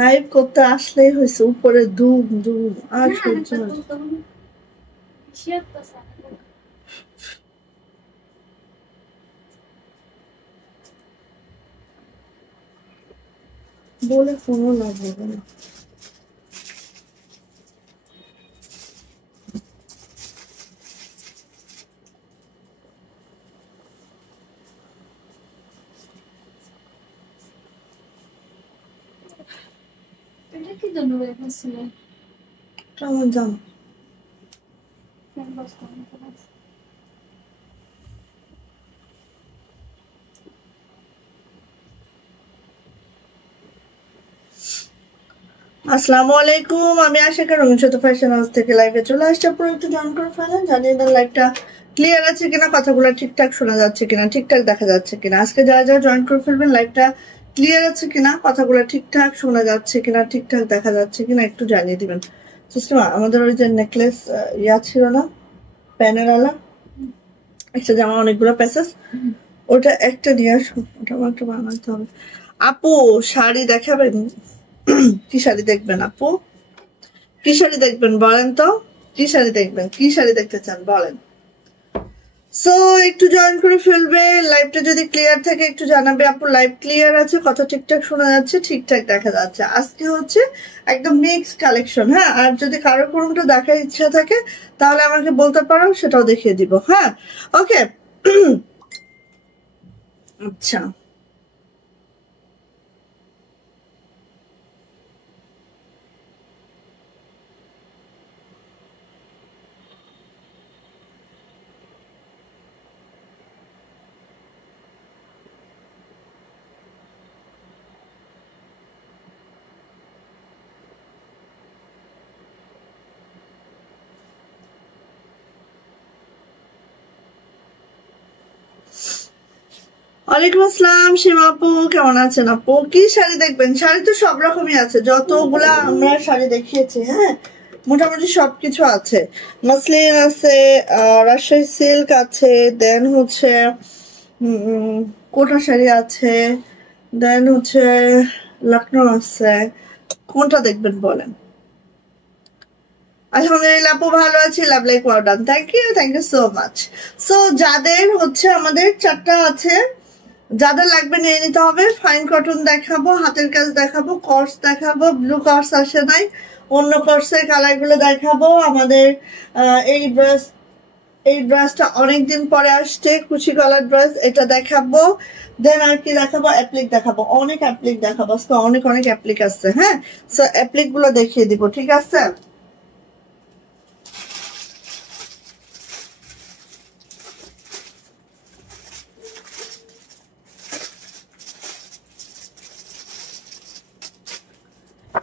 Live করতে আসলেই হয়েছে উপরে ধুম ধুম আর সহ্য বলে ফোনও লাগবে না। কেমন জানো আসসালামু আলাইকুম, আমি আশিকা রঙিন ছোট ফ্যাশন হাউস থেকে লাইভে চলে আসছি। আপনারা একটু জয়েন করে ফেলেন, জানিয়ে দেন লাইভটা ক্লিয়ার আছে কিনা, কথাগুলো ঠিকঠাক শোনা যাচ্ছে কিনা, ঠিকঠাক দেখা যাচ্ছে কিনা। আজকে যারা যারা জয়েন করে ফেলবেন লাইভটা ক্লিয়ার আছে কিনা, কথাগুলো ঠিকঠাক শোনা যাচ্ছে কিনা, ঠিকঠাক দেখা যাচ্ছে কিনা একটু জানিয়ে দিবেন। সিস্টেম আমাদের ওই যে নেকলেস ইয়া ছিল না প্যানেল আলা, একটা জামা অনেকগুলো প্যাসেজ, ওটা একটা নিয়ে আসুন, ওটা আমার একটা বানাতে হবে। আপু শাড়ি দেখাবেন? কি শাড়ি দেখবেন আপু? কি শাড়ি দেখবেন বলেন তো? কি শাড়ি দেখবেন? কি শাড়ি দেখতে চান বলেন? সো একটু জয়েন করে ফেলবে। লাইভটা যদি ক্লিয়ার থাকে একটু জানাবে আপু লাইভ ক্লিয়ার আছে, কথা ঠিকঠাক শোনা যাচ্ছে, ঠিকঠাক দেখা যাচ্ছে। আজকে হচ্ছে একদম মিক্স কালেকশন। হ্যাঁ, আর যদি কারো কোনোটা দেখার ইচ্ছা থাকে তাহলে আমাকে বলতে পারো, সেটাও দেখিয়ে দিব। হ্যাঁ, ওকে। আচ্ছা, ওয়ালাইকুম আসসালাম সীমা আপু, কেমন আছেন আপু? কি শাড়ি দেখবেন? শাড়ি তো সব রকমই আছে, যতগুলা আমরা শাড়ি দেখিয়েছি। হ্যাঁ, মোটামুটি সবকিছু আছে। মাসলিন আছে, রাজশাহী সিল্ক আছে, দেন হচ্ছে কোটা শাড়ি আছে, দেন হচ্ছে লখনৌ আছে। কোনটা দেখবেন বলেন? আলহামদুলিল্লাহ আপু ভালো আছি, লাভ লাইক ওয়ার্ডান, thank you so much. So যাদের হচ্ছে আমাদের চারটা আছে, যাদের লাগবে নিয়ে নিতে হবে। ফাইন কটন দেখাবো, হাতের কাজ দেখাবো, কর্স দেখাবো, ব্লু কর্স আসে নাই, অন্য কর্সের কালার গুলো দেখাবো। আমাদের এই ড্রেসটা অনেকদিন পরে আসছে, কুচি কালার ড্রেস, এটা দেখাবো। দেন আর কি দেখাবো? অ্যাপ্লিক দেখাবো, অনেক অ্যাপ্লিক দেখাবো, অনেক অনেক অ্যাপ্লিক আছে। হ্যাঁ, সো অ্যাপ্লিক গুলো দেখিয়ে দিব, ঠিক আছে?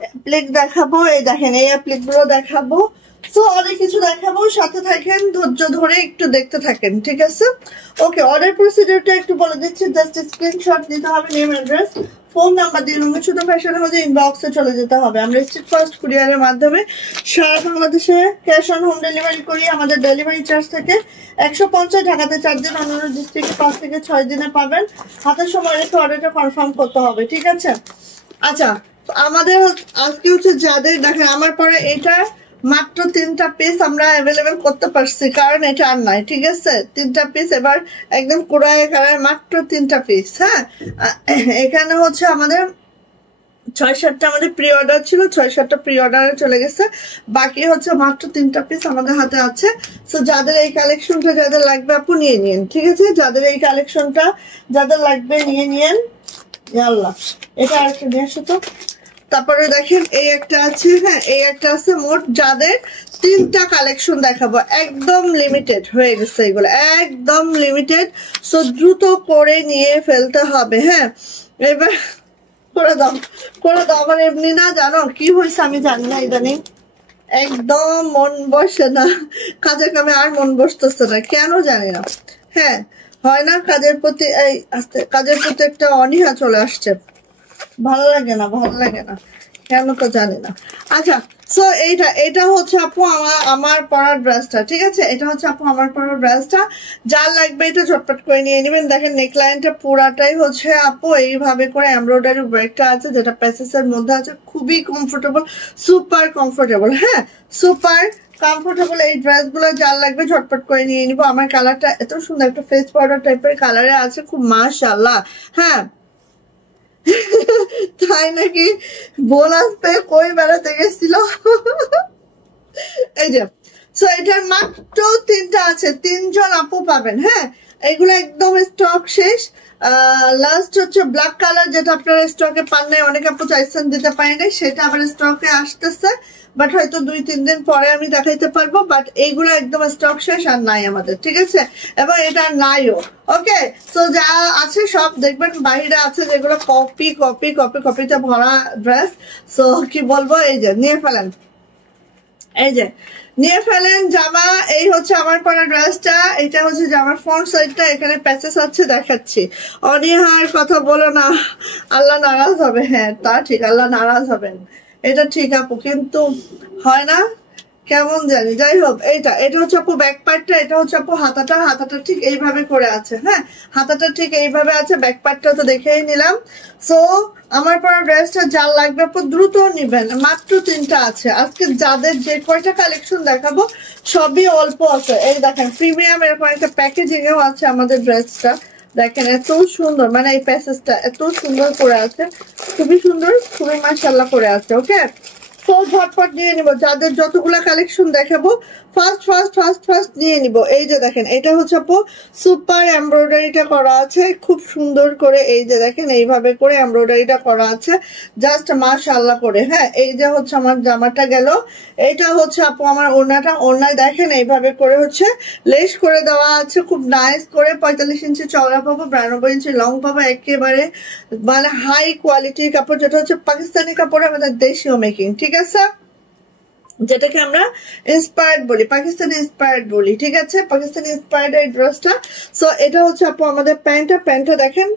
অ্যাপ্লিক দেখাবো, এই দেখেন এই অ্যাপ্লিক গুলো দেখাবো। তো অনেক কিছু দেখাবো, সাথে থাকেন, ধৈর্য ধরে একটু দেখতে থাকেন, ঠিক আছে? ওকে, অর্ডার প্রসিডিউরটা একটু বলে দিচ্ছি। জাস্ট স্ক্রিনশট দিতে হবে, নেম অ্যাড্রেস, ফোন নাম্বার দিয়ে রুমের ছোট ফ্যাশন হাউসে ইনবক্সে চলে যেতে হবে। আমরা স্ট্রিট ফাস্ট কুরিয়ারের মাধ্যমে সারা বাংলাদেশে ক্যাশ অন হোম ডেলিভারি করি। আমাদের ডেলিভারি চার্জ থেকে 150, ঢাকাতে 4 দিন, অন্যান্য ডিস্ট্রিক্টে 5 থেকে 6 দিনে পাবেন। হাতের সময় রেখে অর্ডারটা কনফার্ম করতে হবে, ঠিক আছে? আচ্ছা, আমাদের আজকে হচ্ছে যাদের দেখেন আমার পরে এটা মাত্র 3টা পিস আমরা অ্যাভেলেবেল করতে পারছি, কারণ এটা আর নাই, ঠিক আছে? 3টা পিস এবার একদম কুড়ায় কাড়ায় মাত্র 3টা পিস। হ্যাঁ, এখানে হচ্ছে আমাদের 6-7টা আমাদের প্রি অর্ডার ছিল, 6-7টা প্রি অর্ডারে চলে গেছে, বাকি হচ্ছে মাত্র 3টা পিস আমাদের হাতে আছে। সো যাদের এই কালেকশনটা যাদের লাগবে আপু নিয়ে নিন, ঠিক আছে? যাদের এই কালেকশনটা যাদের লাগবে নিয়ে নিন। আল্লাহ, এটা আরেকটা নিয়ে আসো তো। তারপরে দেখেন এই একটা আছে, হ্যাঁ এই একটা আছে। মোট যাদের 3টা কালেকশন দেখাবো, একদম লিমিটেড হয়ে গেছে এগুলো, একদম লিমিটেড। সো দ্রুত করে নিয়ে ফেলতে হবে। হ্যাঁ, এবার করে দাও করে দাও। আমার এমনি না জানো কি হয়েছে আমি জানি না, ইদানিং একদম মন বসে না, কাজের কামে আর মন বসতেছে না, কেন জানি না। হ্যাঁ হয় না, কাজের প্রতি এই আস্তে কাজের প্রতি একটা অনীহা চলে আসছে, ভালো লাগে না, ভালো লাগে না কেন তো জানি না। আচ্ছা সো এটা হচ্ছে আপু আমার পরার ড্রেসটা, ঠিক আছে, এটা হচ্ছে আপু আমার পরার ড্রেসটা। যার লাগবে এটা ঝটপট করে নিয়ে নেবেন। দেখেন নেকলাইনটা পুরাটাই হচ্ছে আপু এইভাবে করে এমব্রয়ডারি ওয়ার্কটা আছে, যেটা প্যাসেসের মধ্যে আছে, খুবই কমফোর্টেবল, সুপার কমফোর্টেবল। হ্যাঁ সুপার কমফোর্টেবল। এই ড্রেসগুলো যার লাগবে ঝটপট করে নিয়ে নিবো। আমার কালারটা এত সুন্দর, একটা ফেস পাউডার টাইপের কালারে আছে, খুব মাশাআল্লাহ। হ্যাঁ তাই নাকি, বোনাস পেয়ে কই বেড়াতে গেছিল। এই যে সো এটার মাত্র 3টা আছে, 3জন আপু পাবেন। হ্যাঁ এগুলো একদম স্টক শেষ। লাস্ট হচ্ছে ব্ল্যাক কালার, যেটা আপনারা স্টকে পান নাই, অনেক আপু চাইছেন দিতে পারি নাই, সেটা আবার স্টকে আসতেছে, বাট হয়তো 2-3 দিন পরে আমি দেখাইতে পারবো। বাট এইগুলো একদম স্টক শেষ আর নাই আমাদের, ঠিক আছে, এবং এটা নাইও। ওকে সো যা আছে সব দেখবেন বাইরে আছে, যেগুলো কপি কপি কপি কপিতে ভরা ড্রেস। সো কি বলবো, এই যে নিয়ে ফেলেন, এই যে নিয়ে ফেলেন জামা। এই হচ্ছে আমার পরা ড্রেসটা, এটা হচ্ছে জামার ফ্রন্ট সাইডটা, এখানে প্যাচেস আছে দেখাচ্ছি। অনীহার কথা বলো না, আল্লাহ নারাজ হবে। হ্যাঁ তা ঠিক, আল্লাহ নারাজ হবেন, এটা ঠিক আপু, কিন্তু হয় না কেমন জানি। যাই হোক এটা হচ্ছে আপু ব্যাক পার্টটা, এটা হচ্ছে আপু হাতাটা ঠিক এইভাবে করে আছে। হ্যাঁ হাতাটা ঠিক এইভাবে আছে, ব্যাক পার্টটা তো দেখেই নিলাম। সো আমার পরা ড্রেসটা যার লাগবে আপু দ্রুত নিবেন, মাত্র 3টা আছে আজকে। যাদের যে কয়টা কালেকশন দেখাবো সবই অল্প আছে। এই দেখেন প্রিমিয়াম এরকম একটা প্যাকেজিং এও আছে আমাদের ড্রেসটা, দেখেন এত সুন্দর, মানে এই প্যাসেজটা এত সুন্দর করে আছে, খুবই সুন্দর, খুবই মাশাআল্লাহ করে আছে। ওকে সো ঝটপট নিয়ে নিব, যাদের যতগুলা কালেকশন দেখাবো ফার্স্ট নিয়ে নিব। এই যে দেখেন এটা হচ্ছে আপু সুপার এমব্রয়ডারিটা করা আছে খুব সুন্দর করে, এই যে দেখেন এইভাবে করে এমব্রয়ডারিটা করা আছে, জাস্ট মাশাআল্লাহ করে। হ্যাঁ এই যে হচ্ছে আমার জামাটা গেল, এটা হচ্ছে আপু আমার ওড়নাটা, ওড়নায় দেখেন এইভাবে করে হচ্ছে লেস করে দেওয়া আছে, খুব নাইস করে। 45 ইঞ্চি চওড়া পাবো, 92 ইঞ্চি লং পাবো, একেবারে মানে হাই কোয়ালিটির কাপড়, যেটা হচ্ছে পাকিস্তানি কাপড়, আমাদের দেশীয় মেকিং, ঠিক আছে, যেটাকে আমরা ইন্সপায়ার্ড বলি, পাকিস্তানি ইন্সপায়ার্ড বলি, ঠিক আছে, পাকিস্তানি ইন্সপায়ার্ড এই ড্রেসটা। সো এটা হচ্ছে আপু আমাদের প্যান্টটা দেখেন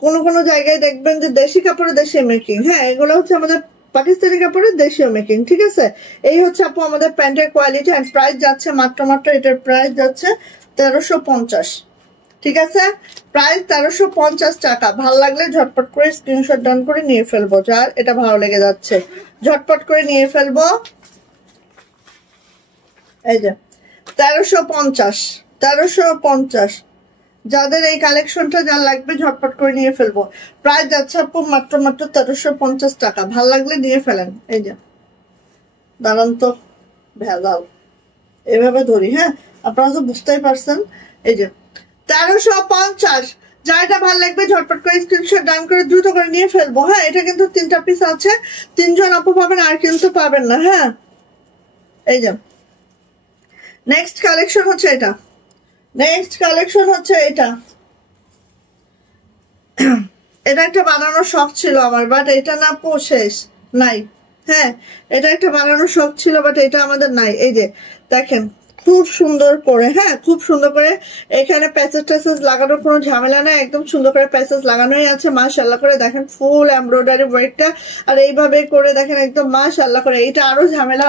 কোন জায়গায় দেখবেন যে দেশি কাপড়ে দেশীয় মেকিং, হ্যাঁ এগুলো হচ্ছে আমাদের পাকিস্তানি কাপড়ের দেশীয় মেকিং, ঠিক আছে। এই হচ্ছে আপু আমাদের প্যান্টের কোয়ালিটি, এন্ড প্রাইস যাচ্ছে মাত্র এটার প্রাইস যাচ্ছে 1350, ঠিক আছে, প্রাইস 1350 টাকা। ভালো লাগলে ঝটপট করে স্ক্রিনশট ডাউন করে নিয়ে ফেলবো, যার এটা ভালো লেগে যাচ্ছে ঝটপট করে নিয়ে ফেলবো। এই যে 1350, যাদের এই কালেকশনটা যার লাগবে ঝটপট করে নিয়ে ফেলবো। প্রাইস যাচ্ছে আপু মাত্র 1350 টাকা, ভাল লাগলে নিয়ে ফেলেন। এই যে দাঁড়ান তো, ভেজাল এভাবে ধরি, হ্যাঁ আপনারা তো বুঝতেই পারছেন। এই যে 1350, যারটা ভালো লাগবে ঝটপট করে স্ক্রিনশট ডাউন করে দ্রুত করে নিয়ে ফেলবো। হ্যাঁ এটা কিন্তু 3টা পিস আছে, 3জন আপু পাবেন, আর কিন্তু পাবেন না। হ্যাঁ এই যে নেক্সট কালেকশন হচ্ছে এটা, এটা একটা বানানোর শখ ছিল আমার, বাট এটা না শেষ নাই। হ্যাঁ এটা একটা বানানোর শখ ছিল, বাট এটা আমাদের নাই। এই যে দেখেন খুব সুন্দর করে, হ্যাঁ খুব সুন্দর করে এখানে প্যাসেজ লাগানোর কোনো ঝামেলা নাই, একদম সুন্দর করে প্যাসেজ লাগানোই আছে, মাশাআল্লাহ করে। দেখেন ফুল এমব্রয়ডারি ওয়ার্কটা, আর এইভাবে করে দেখেন একদম মাশাআল্লাহ করে। এটা আরো ঝামেলা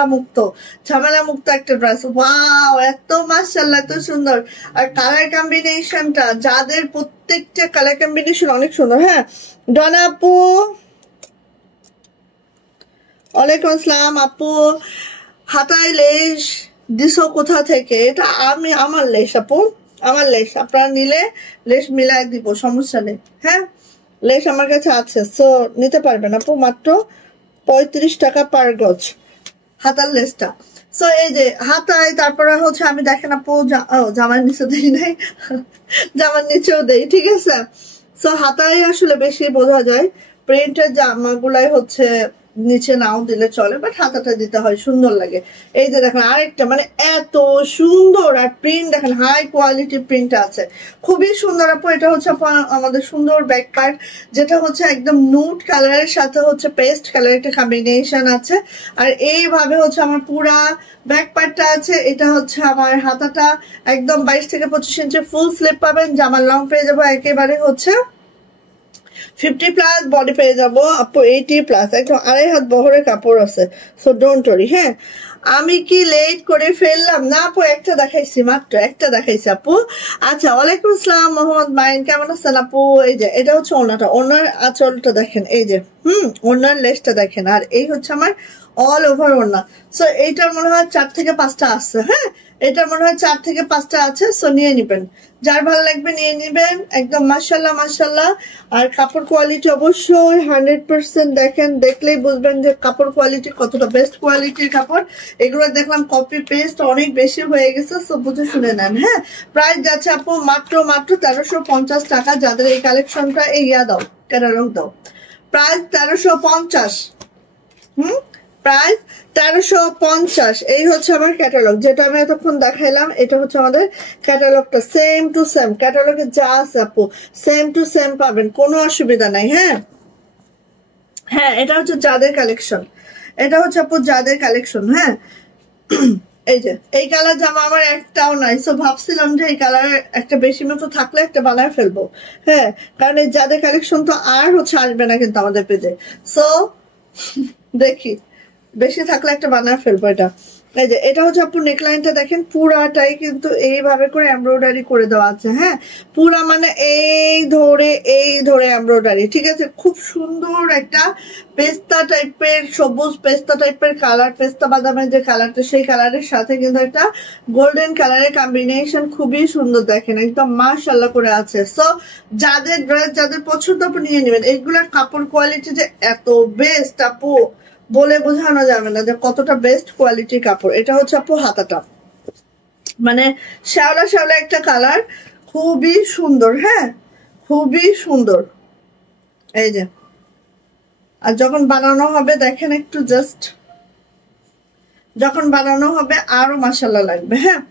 মুক্ত একটা ড্রেস, ওয়াও এত মাশাআল্লাহ এত সুন্দর। আর কালার কম্বিনেশনটা, যাদের প্রত্যেকটা কালার কম্বিনেশন অনেক সুন্দর। হ্যাঁ ডনা আপু, ওয়ালাইকুম আসসালাম আপু, হাতায় লেস দিছো কোথা থেকে? এটা আমার লেস আপু, আমার লেস, আপনারা নিলে লেস মিলাই দিব, সমস্যা নেই। হ্যাঁ লেস আমার কাছে আছে, সো নিতে পারবেন আপু, মাত্র 35 টাকা পার গজ হাতার লেসটা। সো এই যে হাতায়, তারপরে হচ্ছে আমি দেখেন আপু জামার নিচে দেই নাই, জামার নিচেও দেই, ঠিক আছে। সো হাতায় আসলে বেশি বোঝা যায়, প্রিন্টের জামাগুলাই হচ্ছে নিচে নাও দিলে চলে, বাট হাতাটা দিতে হয়, সুন্দর লাগে। এই যে দেখেন আরেকটা, মানে এত সুন্দর, আর প্রিন্ট দেখেন হাই কোয়ালিটি প্রিন্ট আছে, খুবই সুন্দর আপু। এটা হচ্ছে আমাদের সুন্দর ব্যাক পার্ট, যেটা হচ্ছে একদম নুট কালারের সাথে হচ্ছে পেস্ট কালার একটা কম্বিনেশন আছে। আর এইভাবে হচ্ছে আমার পুরা ব্যাক পার্টটা আছে। এটা হচ্ছে আমার হাতাটা একদম 22 থেকে 25 ইঞ্চি ফুল স্লিপ পাবেন। জামার লং পেয়ে যাবো একেবারে হচ্ছে 50+, বডি পেয়ে যাবো আপু 80+, একদম 2.5 হাত বহরের কাপড় আছে। So don't worry. হ্যাঁ, আমি কি লেট করে ফেললাম? না আপু, একটা দেখাইছি, মাত্র একটা দেখাইছি আপু। আচ্ছা, ওয়ালাইকুম আসসালাম মোহাম্মদ মাইন, কেমন আছেন আপু? এই যে এটা হচ্ছে ওনাটা, ওনার আঁচলটা দেখেন, এই যে ওনার লেসটা দেখেন, আর এই হচ্ছে আমার অল ওভার ওনা। সো এইটার মনে হয় 4 থেকে 5টা আছে। হ্যাঁ, এটার মনে হয় 4 থেকে 5টা আছে। সো নিয়ে নিবেন, যার ভালো লাগবে নিয়ে নিবেন, একদম মাশাল্লাহ মাশাল্লাহ। আর কাপড় কোয়ালিটি অবশ্যই 100%, দেখেন, দেখলেই বুঝবেন যে কাপড় কোয়ালিটি কতটা বেস্ট কোয়ালিটির কাপড়। এগুলো দেখলাম কপি পেস্ট অনেক বেশি হয়ে গেছে, সো বুঝে শুনে নেন। হ্যাঁ, প্রাইস যাচ্ছে আপু মাত্র 1350 টাকা। যাদের এই কালেকশনটা, এই দাও, ক্যাটালগ দাও, প্রাইস 1350। প্রাইস 1350। এই হচ্ছে আমার ক্যাটালগ, যেটা আমি এতক্ষণ দেখাইলাম। এটা হচ্ছে আমাদের ক্যাটালগটা, সেম টু সেম ক্যাটালগে যা আছে আপু সেম টু সেম পাবেন, কোনো অসুবিধা নাই। হ্যাঁ হ্যাঁ, এটা হচ্ছে যাদের কালেকশন, এটা হচ্ছে আপু যাদের কালেকশন। হ্যাঁ, এই যে এই কালার জামা আমার একটাও নাই। সো ভাবছিলাম যে এই কালার একটা বেশি মতো থাকলে একটা বানায় ফেলবো। হ্যাঁ, কারণ এই যাদের কালেকশন তো আর হচ্ছে আসবে না কিন্তু আমাদের পেজে। সো দেখি বেশি থাকলে একটা বানায় ফেলবো। এটা এই যে এটা হচ্ছে আপু নেকলাইনটা দেখেন, পুরাটাই কিন্তু এইভাবে করে এমব্রয়ডারি করে দেওয়া আছে। হ্যাঁ, পুরা মানে এই ধরে এমব্রয়ডারি, ঠিক আছে। খুব সুন্দর একটা পেস্তা টাইপের, সবুজ পেস্তা টাইপের কালার, পেস্তা বাদামের যে কালারটা, সেই কালারের সাথে কিন্তু একটা গোল্ডেন কালারের কম্বিনেশন, খুবই সুন্দর দেখেন, একদম মাশাআল্লাহ করে আছে। সো যাদের ড্রেস যাদের পছন্দ আপু নিয়ে নেবেন। এইগুলার কাপড় কোয়ালিটি যে এত বেস্ট আপু, বলে বোঝানো যাবে না যে কতটা বেস্ট কোয়ালিটির কাপড়। এটা হচ্ছে আপু হাতাটা, মানে শ্যাওলা শ্যাওলা একটা কালার, খুবই সুন্দর। হ্যাঁ, খুবই সুন্দর। এই যে, আর যখন বানানো হবে দেখেন একটু জাস্ট, যখন বানানো হবে আরো মাশাআল্লাহ লাগবে। হ্যাঁ,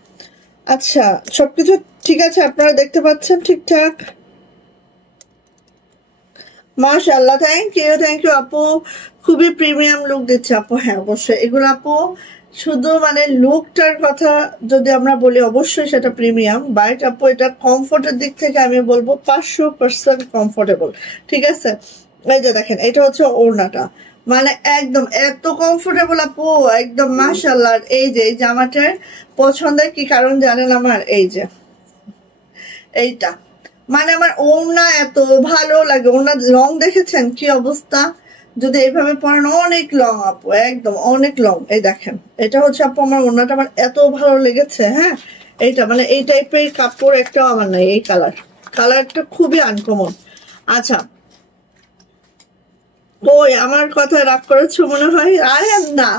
আচ্ছা, সবকিছু ঠিক আছে, আপনারা দেখতে পাচ্ছেন ঠিকঠাক? মাশাআল্লাহ, থ্যাংক ইউ আপু, খুবই প্রিমিয়াম লুক দিচ্ছে আপু। হ্যাঁ অবশ্যই, এগুলো আপু শুধু মানে লুকটার কথা যদি আমরা বলি, অবশ্যই সেটা প্রিমিয়াম, বাট আপু এটা কমফোর্টের দিক থেকে আমি বলবো 500% কমফোর্টেবল, ঠিক আছে। এই যে দেখেন, এটা হচ্ছে ওড়নাটা, মানে একদম এত কমফোর্টেবল আপু, একদম মাশাআল্লাহ। এই যে এই জামাটার পছন্দের কি কারণ জানেন আমার? এই যে এইটা, মানে আমার ওড়না এত ভালো লাগে। ওড়না লং দেখেছেন কি অবস্থা? যদি এইভাবে পরেন অনেক লং আপু, একদম অনেক লং। এই দেখেন, এটা হচ্ছে আপু আমার ওড়নাটা, আমার এত ভালো লেগেছে। হ্যাঁ, এইটা মানে এই টাইপের কাপড় একটাও আমার নাই। এই কালারটা খুবই আনকমন। আচ্ছা, ওই আমার কথায় রাগ করেছো মনে হয়? আরে না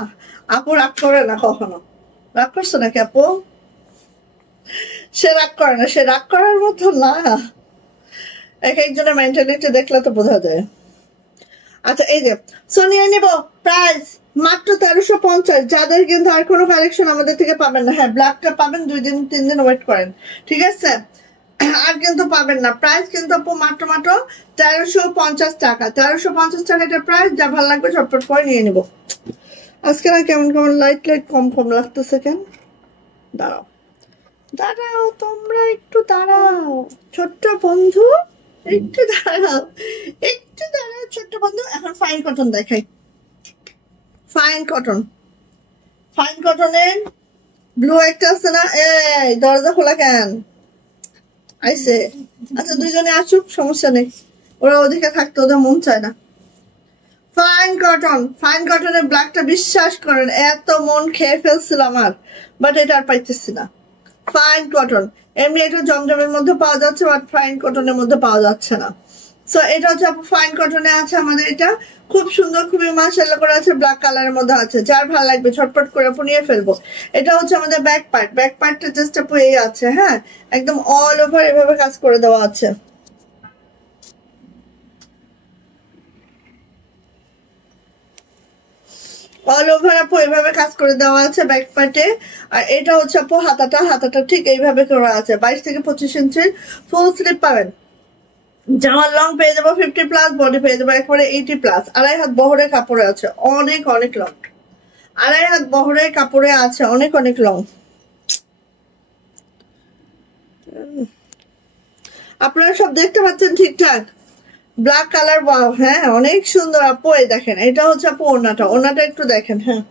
আপু, রাগ করে না কখনো। রাগ করছো নাকি আপু? সে রাগ করে না, সে রাগ করার মতো না। এক একজনের মেন্টালিটি দেখলে তো বোঝা যায়। আচ্ছা, এই যে সোনিয়া নিব, প্রাইস মাত্র 1350। যাদের কিন্তু আর কোনো কালেকশন আমাদের থেকে পাবেন না। হ্যাঁ, ব্ল্যাকটা পাবেন 2-3 দিন ওয়েট করেন, ঠিক আছে, আর কিন্তু পাবেন না। প্রাইস কিন্তু আপু মাত্র 1350 টাকা। 1350 টাকা এটা প্রাইস। যা ভালো লাগবে ঝটপট করে নিয়ে নিব। আজকে না কেমন কেমন লাইট কম লাগতেছে কেন? দাঁড়াও দাঁড়াও, তোমরা একটু দাঁড়াও ছোট্ট বন্ধু, একটু দাঁড়াও, একটু দাঁড়াও ছোট্ট বন্ধু। এখন ফাইন কটন দেখাই, ফাইন কটনের ব্লু একটা আছে না? এই দরজা খোলা কেন? আইসে, আচ্ছা দুইজনে আসুক, সমস্যা নেই, ওরা ওদিকে থাকতে ওদের মন চায় না। ফাইন কটনের ব্ল্যাকটা, বিশ্বাস করেন এত মন খেয়ে ফেলছিল আমার, বাট এটা আর পাইতেছি না। ফাইন কটন, এমনি এটা জমজমের মধ্যে পাওয়া যাচ্ছে, বাট ফাইন কটনের মধ্যে পাওয়া যাচ্ছে না। সো এটা হচ্ছে আপু ফাইন কটনে আছে আমাদের। এটা খুব সুন্দর, খুবই মাশাআল্লাহ করে আছে, ব্ল্যাক কালারের মধ্যে আছে। যার ভালো লাগবে ঝটপট করে আপু নিয়ে ফেলবো। এটা হচ্ছে আমাদের ব্যাক পার্টটা জাস্ট আপু এই আছে। হ্যাঁ, একদম অল ওভার এভাবে কাজ করে দেওয়া আছে। অল ওভার আপু এভাবে কাজ করে দেওয়া আছে ব্যাক পার্টে। আর এটা হচ্ছে আপু হাতাটা ঠিক এইভাবে করা আছে। 22 থেকে 25 ইঞ্চির ফুল স্লিপ পাবেন। জামার লং পেয়ে যাবো 50+, বডি পেয়ে যাবো একবারে 80+। 2.5 হাত বহরের কাপড়ে আছে, অনেক অনেক লং। 2.5 হাত বহরের কাপড়ে আছে, অনেক অনেক লং। আপনারা সব দেখতে পাচ্ছেন ঠিকঠাক? ব্ল্যাক কালার, ওয়াও, হ্যাঁ অনেক সুন্দর আপু। এই দেখেন, এটা হচ্ছে আপু ওড়নাটা একটু দেখেন। হ্যাঁ,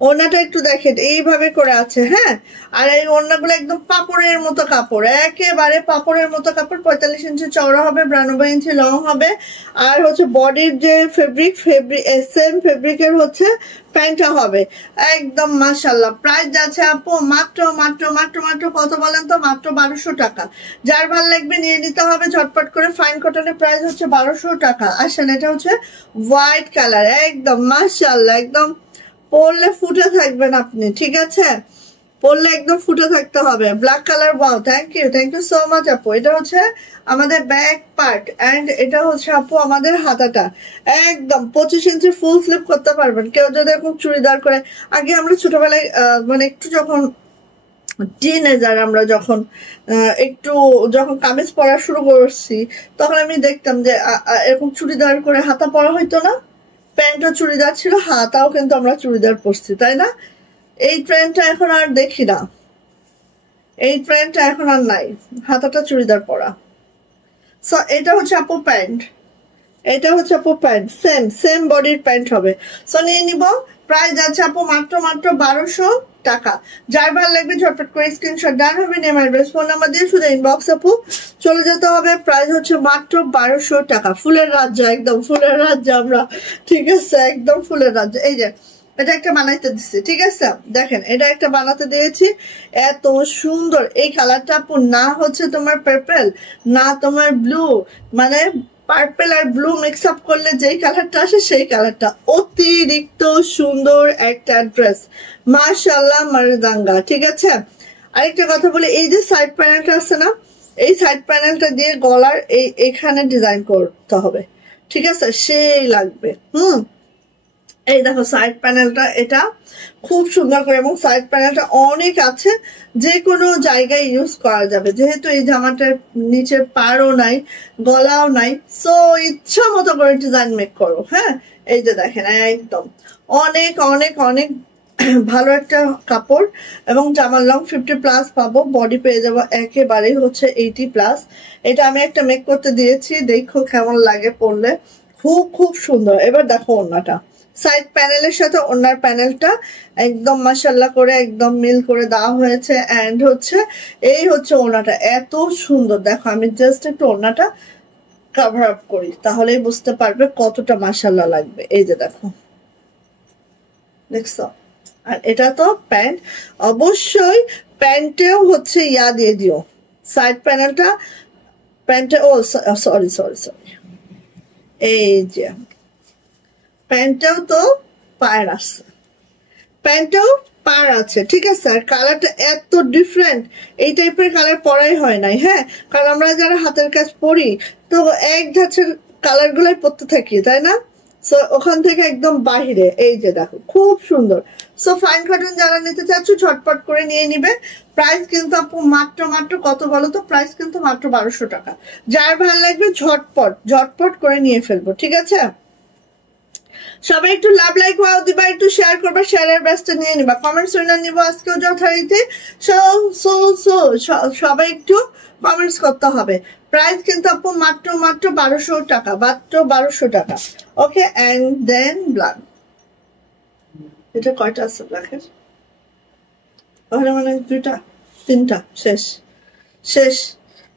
ওড়নাটা একটু দেখেন এইভাবে করে আছে। হ্যাঁ, আর এই ওড়নাগুলো একদম পাপড়ের মতো কাপড়, একেবারে পাপড়ের মতো কাপড়। 45 ইঞ্চি চওড়া হবে, 92 ইঞ্চি লং হবে। আর হচ্ছে বডির যে ফেব্রিক সেম ফেব্রিকের হচ্ছে প্যান্টটা হবে একদম মাশাআল্লাহ। প্রাইস যাচ্ছে আপু মাত্র মাত্র মাত্র মাত্র কত বলেন তো? মাত্র 1200 টাকা। যার ভালো লাগবে নিয়ে নিতে হবে ঝটপট করে। ফাইন কটনের প্রাইস হচ্ছে 1200 টাকা। আসেন, এটা হচ্ছে হোয়াইট কালার, একদম মাশাআল্লাহ, একদম পরলে ফুটে থাকবেন আপনি, ঠিক আছে? পরলে একদম ফুটে থাকতে হবে। Black colour, wow, thank you so much আপু। এটা হচ্ছে আমাদের ব্যাক পার্ট এন্ড এটা হচ্ছে আপু আমাদের হাতাটা। একদম 25 ইঞ্চি ফুল স্লিপ করতে পারবেন। কেউ যদি এরকম চুড়িদার করে, আগে আমরা ছোটবেলায় মানে একটু যখন টিনেজার, আমরা যখন যখন কামিজ পরা শুরু করছি, তখন আমি দেখতাম যে এরকম চুড়িদার করে হাতা পরা হইতো না। প্যান্টও চুড়িদার ছিল, হাতাও কিন্তু আমরা চুড়িদার পরছি, তাই না? এই ট্রেন্ডটা এখন আর দেখি না, এই ট্রেন্ডটা এখন আর নাই, হাতাটা চুড়িদার পরা। সো এটা হচ্ছে আপু প্যান্ট, এটা হচ্ছে আপু প্যান্ট, সেম বডির প্যান্ট হবে। সো নিয়ে নিব। প্রাইস যাচ্ছে আপু মাত্র মাত্র 1200 টাকা। যার ভালো লাগবে ঝটপট করে স্ক্রিনশট ডান হবে, নেম অ্যাড্রেস ফোন নাম্বার দিয়ে শুধু ইনবক্স আপু চলে যেতে হবে। প্রাইস হচ্ছে মাত্র 1200 টাকা। ফুলের রাজ্য, একদম ফুলের রাজ্য আমরা, ঠিক আছে? একদম ফুলের রাজ্য। এই যে এটা একটা বানাইতে দিচ্ছি, ঠিক আছে? দেখেন, এটা একটা বানাতে দিয়েছি, এত সুন্দর। এই কালারটা আপু না হচ্ছে তোমার পার্পল, না তোমার ব্লু, মানে পার্পল আর ব্লু মিক্স আপ করলে যেই কালারটা আসে সেই কালারটা। অতিরিক্ত সুন্দর একটা ড্রেস, মাশাআল্লাহ মারদাঙ্গা, ঠিক আছে? আরেকটা কথা বলি, এই যে সাইড প্যানেলটা আছে না, এই সাইড প্যানেলটা দিয়ে গলার এখানে ডিজাইন করতে হবে, ঠিক আছে? সেই লাগবে। এই দেখো সাইড প্যানেলটা, এটা খুব সুন্দর করে, এবং সাইড প্যানেলটা অনেক আছে, যে কোনো জায়গায় ইউজ করা যাবে। যেহেতু এই জামাটার নিচে পাড়ও নাই, গলাও নাই, সো ইচ্ছা মতো করে ডিজাইন মেক করো। হ্যাঁ, এই যে দেখেন, একদম অনেক অনেক অনেক ভালো একটা কাপড়, এবং জামার লং 50+ পাবো, বডি পেয়ে যাবো একেবারে হচ্ছে 80+। এটা আমি একটা মেক করতে দিয়েছি, দেখো কেমন লাগে পরলে, খুব খুব সুন্দর। এবার দেখো ওড়নাটা, সাইড প্যানেলের সাথে ওড়নার প্যানেলটা একদম মাশাআল্লাহ করে একদম মিল করে দেওয়া হয়েছে। এন্ড হচ্ছে এই হচ্ছে ওড়নাটা, এত সুন্দর। দেখো আমি জাস্ট একটু ওড়নাটা কভার আপ করি, তাহলেই বুঝতে পারবে কতটা মাশাআল্লাহ লাগবে। এই যে দেখো, দেখছো? আর এটা তো প্যান্ট, অবশ্যই প্যান্টেও হচ্ছে ইয়া দিয়ে দিও, সাইড প্যানেলটা প্যান্টে, ও সরি সরি সরি, এই যে প্যান্টটাও তো পায়ের আছে, প্যান্টটাও পার আছে, ঠিক আছে? আর কালারটা এত ডিফারেন্ট, এই টাইপের কালার পরাই হয় নাই। হ্যাঁ, কারণ আমরা যারা হাতের কাজ পরি তো এক ধাঁচের কালার গুলাই পরতে থাকি, তাই না? সো ওখান থেকে একদম বাহিরে। এই যে দেখো, খুব সুন্দর। সো ফাইন কটন যারা নিতে চাচ্ছ ঝটপট করে নিয়ে নিবে। প্রাইস কিন্তু আপু মাত্র মাত্র কত বলো তো? প্রাইস কিন্তু মাত্র 1200 টাকা। যার ভালো লাগবে ঝটপট ঝটপট করে নিয়ে ফেলবো, ঠিক আছে? সবাই একটু লাভ লাইক ওয়াও দিবা, একটু শেয়ার করবা, শেয়ারের ব্যস্ত নিয়ে নিবা, কমেন্টস উইনার নিব আজকেও যথারীতি। সবাই একটু কমেন্টস করতে হবে। প্রাইস কিন্তু আপু মাত্র মাত্র 1200 টাকা, মাত্র 1200 টাকা। ওকে, এন্ড দেন ব্ল্যাক, এটা কয়টা আছে ব্ল্যাকের? মানে দুইটা তিনটা, শেষ শেষ।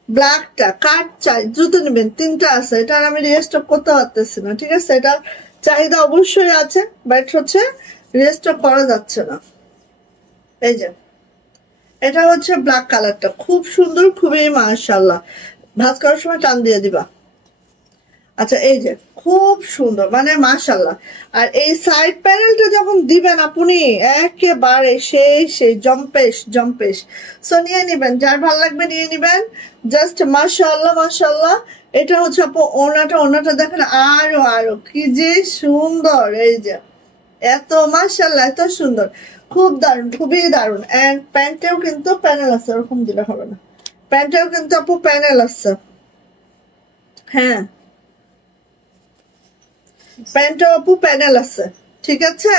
ব্ল্যাকটা কাট চাই, দ্রুত নেবেন, 3টা আছে। এটা আমি রিস্টক করতে পারতেছি না, ঠিক আছে? এটা চাহিদা অবশ্যই আছে, বাট হচ্ছে রিস্টক করা যাচ্ছে না। এই যে এটা হচ্ছে ব্ল্যাক কালারটা, খুব সুন্দর, খুবই মাশাআল্লাহ। ভাঁজ করার সময় টান দিয়ে দিবা। আচ্ছা, এই যে খুব সুন্দর, মানে মাশাআল্লাহ। আর এই সাইড প্যানেলটা যখন দিবেন আপনি, একেবারে সেই জম্পেশ। সো নিয়ে নিবেন, যার ভালো লাগবে নিয়ে নিবেন, জাস্ট মাশাআল্লাহ মাশাআল্লাহ। এটা হচ্ছে আপু ওড়নাটা দেখেন, আরো কি যে সুন্দর। এই যে এত মাশাআল্লাহ, এত সুন্দর, খুব দারুণ, খুবই দারুণ। এন্ড প্যান্টেও কিন্তু প্যানেল আছে, ওরকম দিলে হবে না, প্যান্টেও কিন্তু আপু প্যানেল আছে। হ্যাঁ, প্যান্টেও আপু প্যানেল আছে, ঠিক আছে।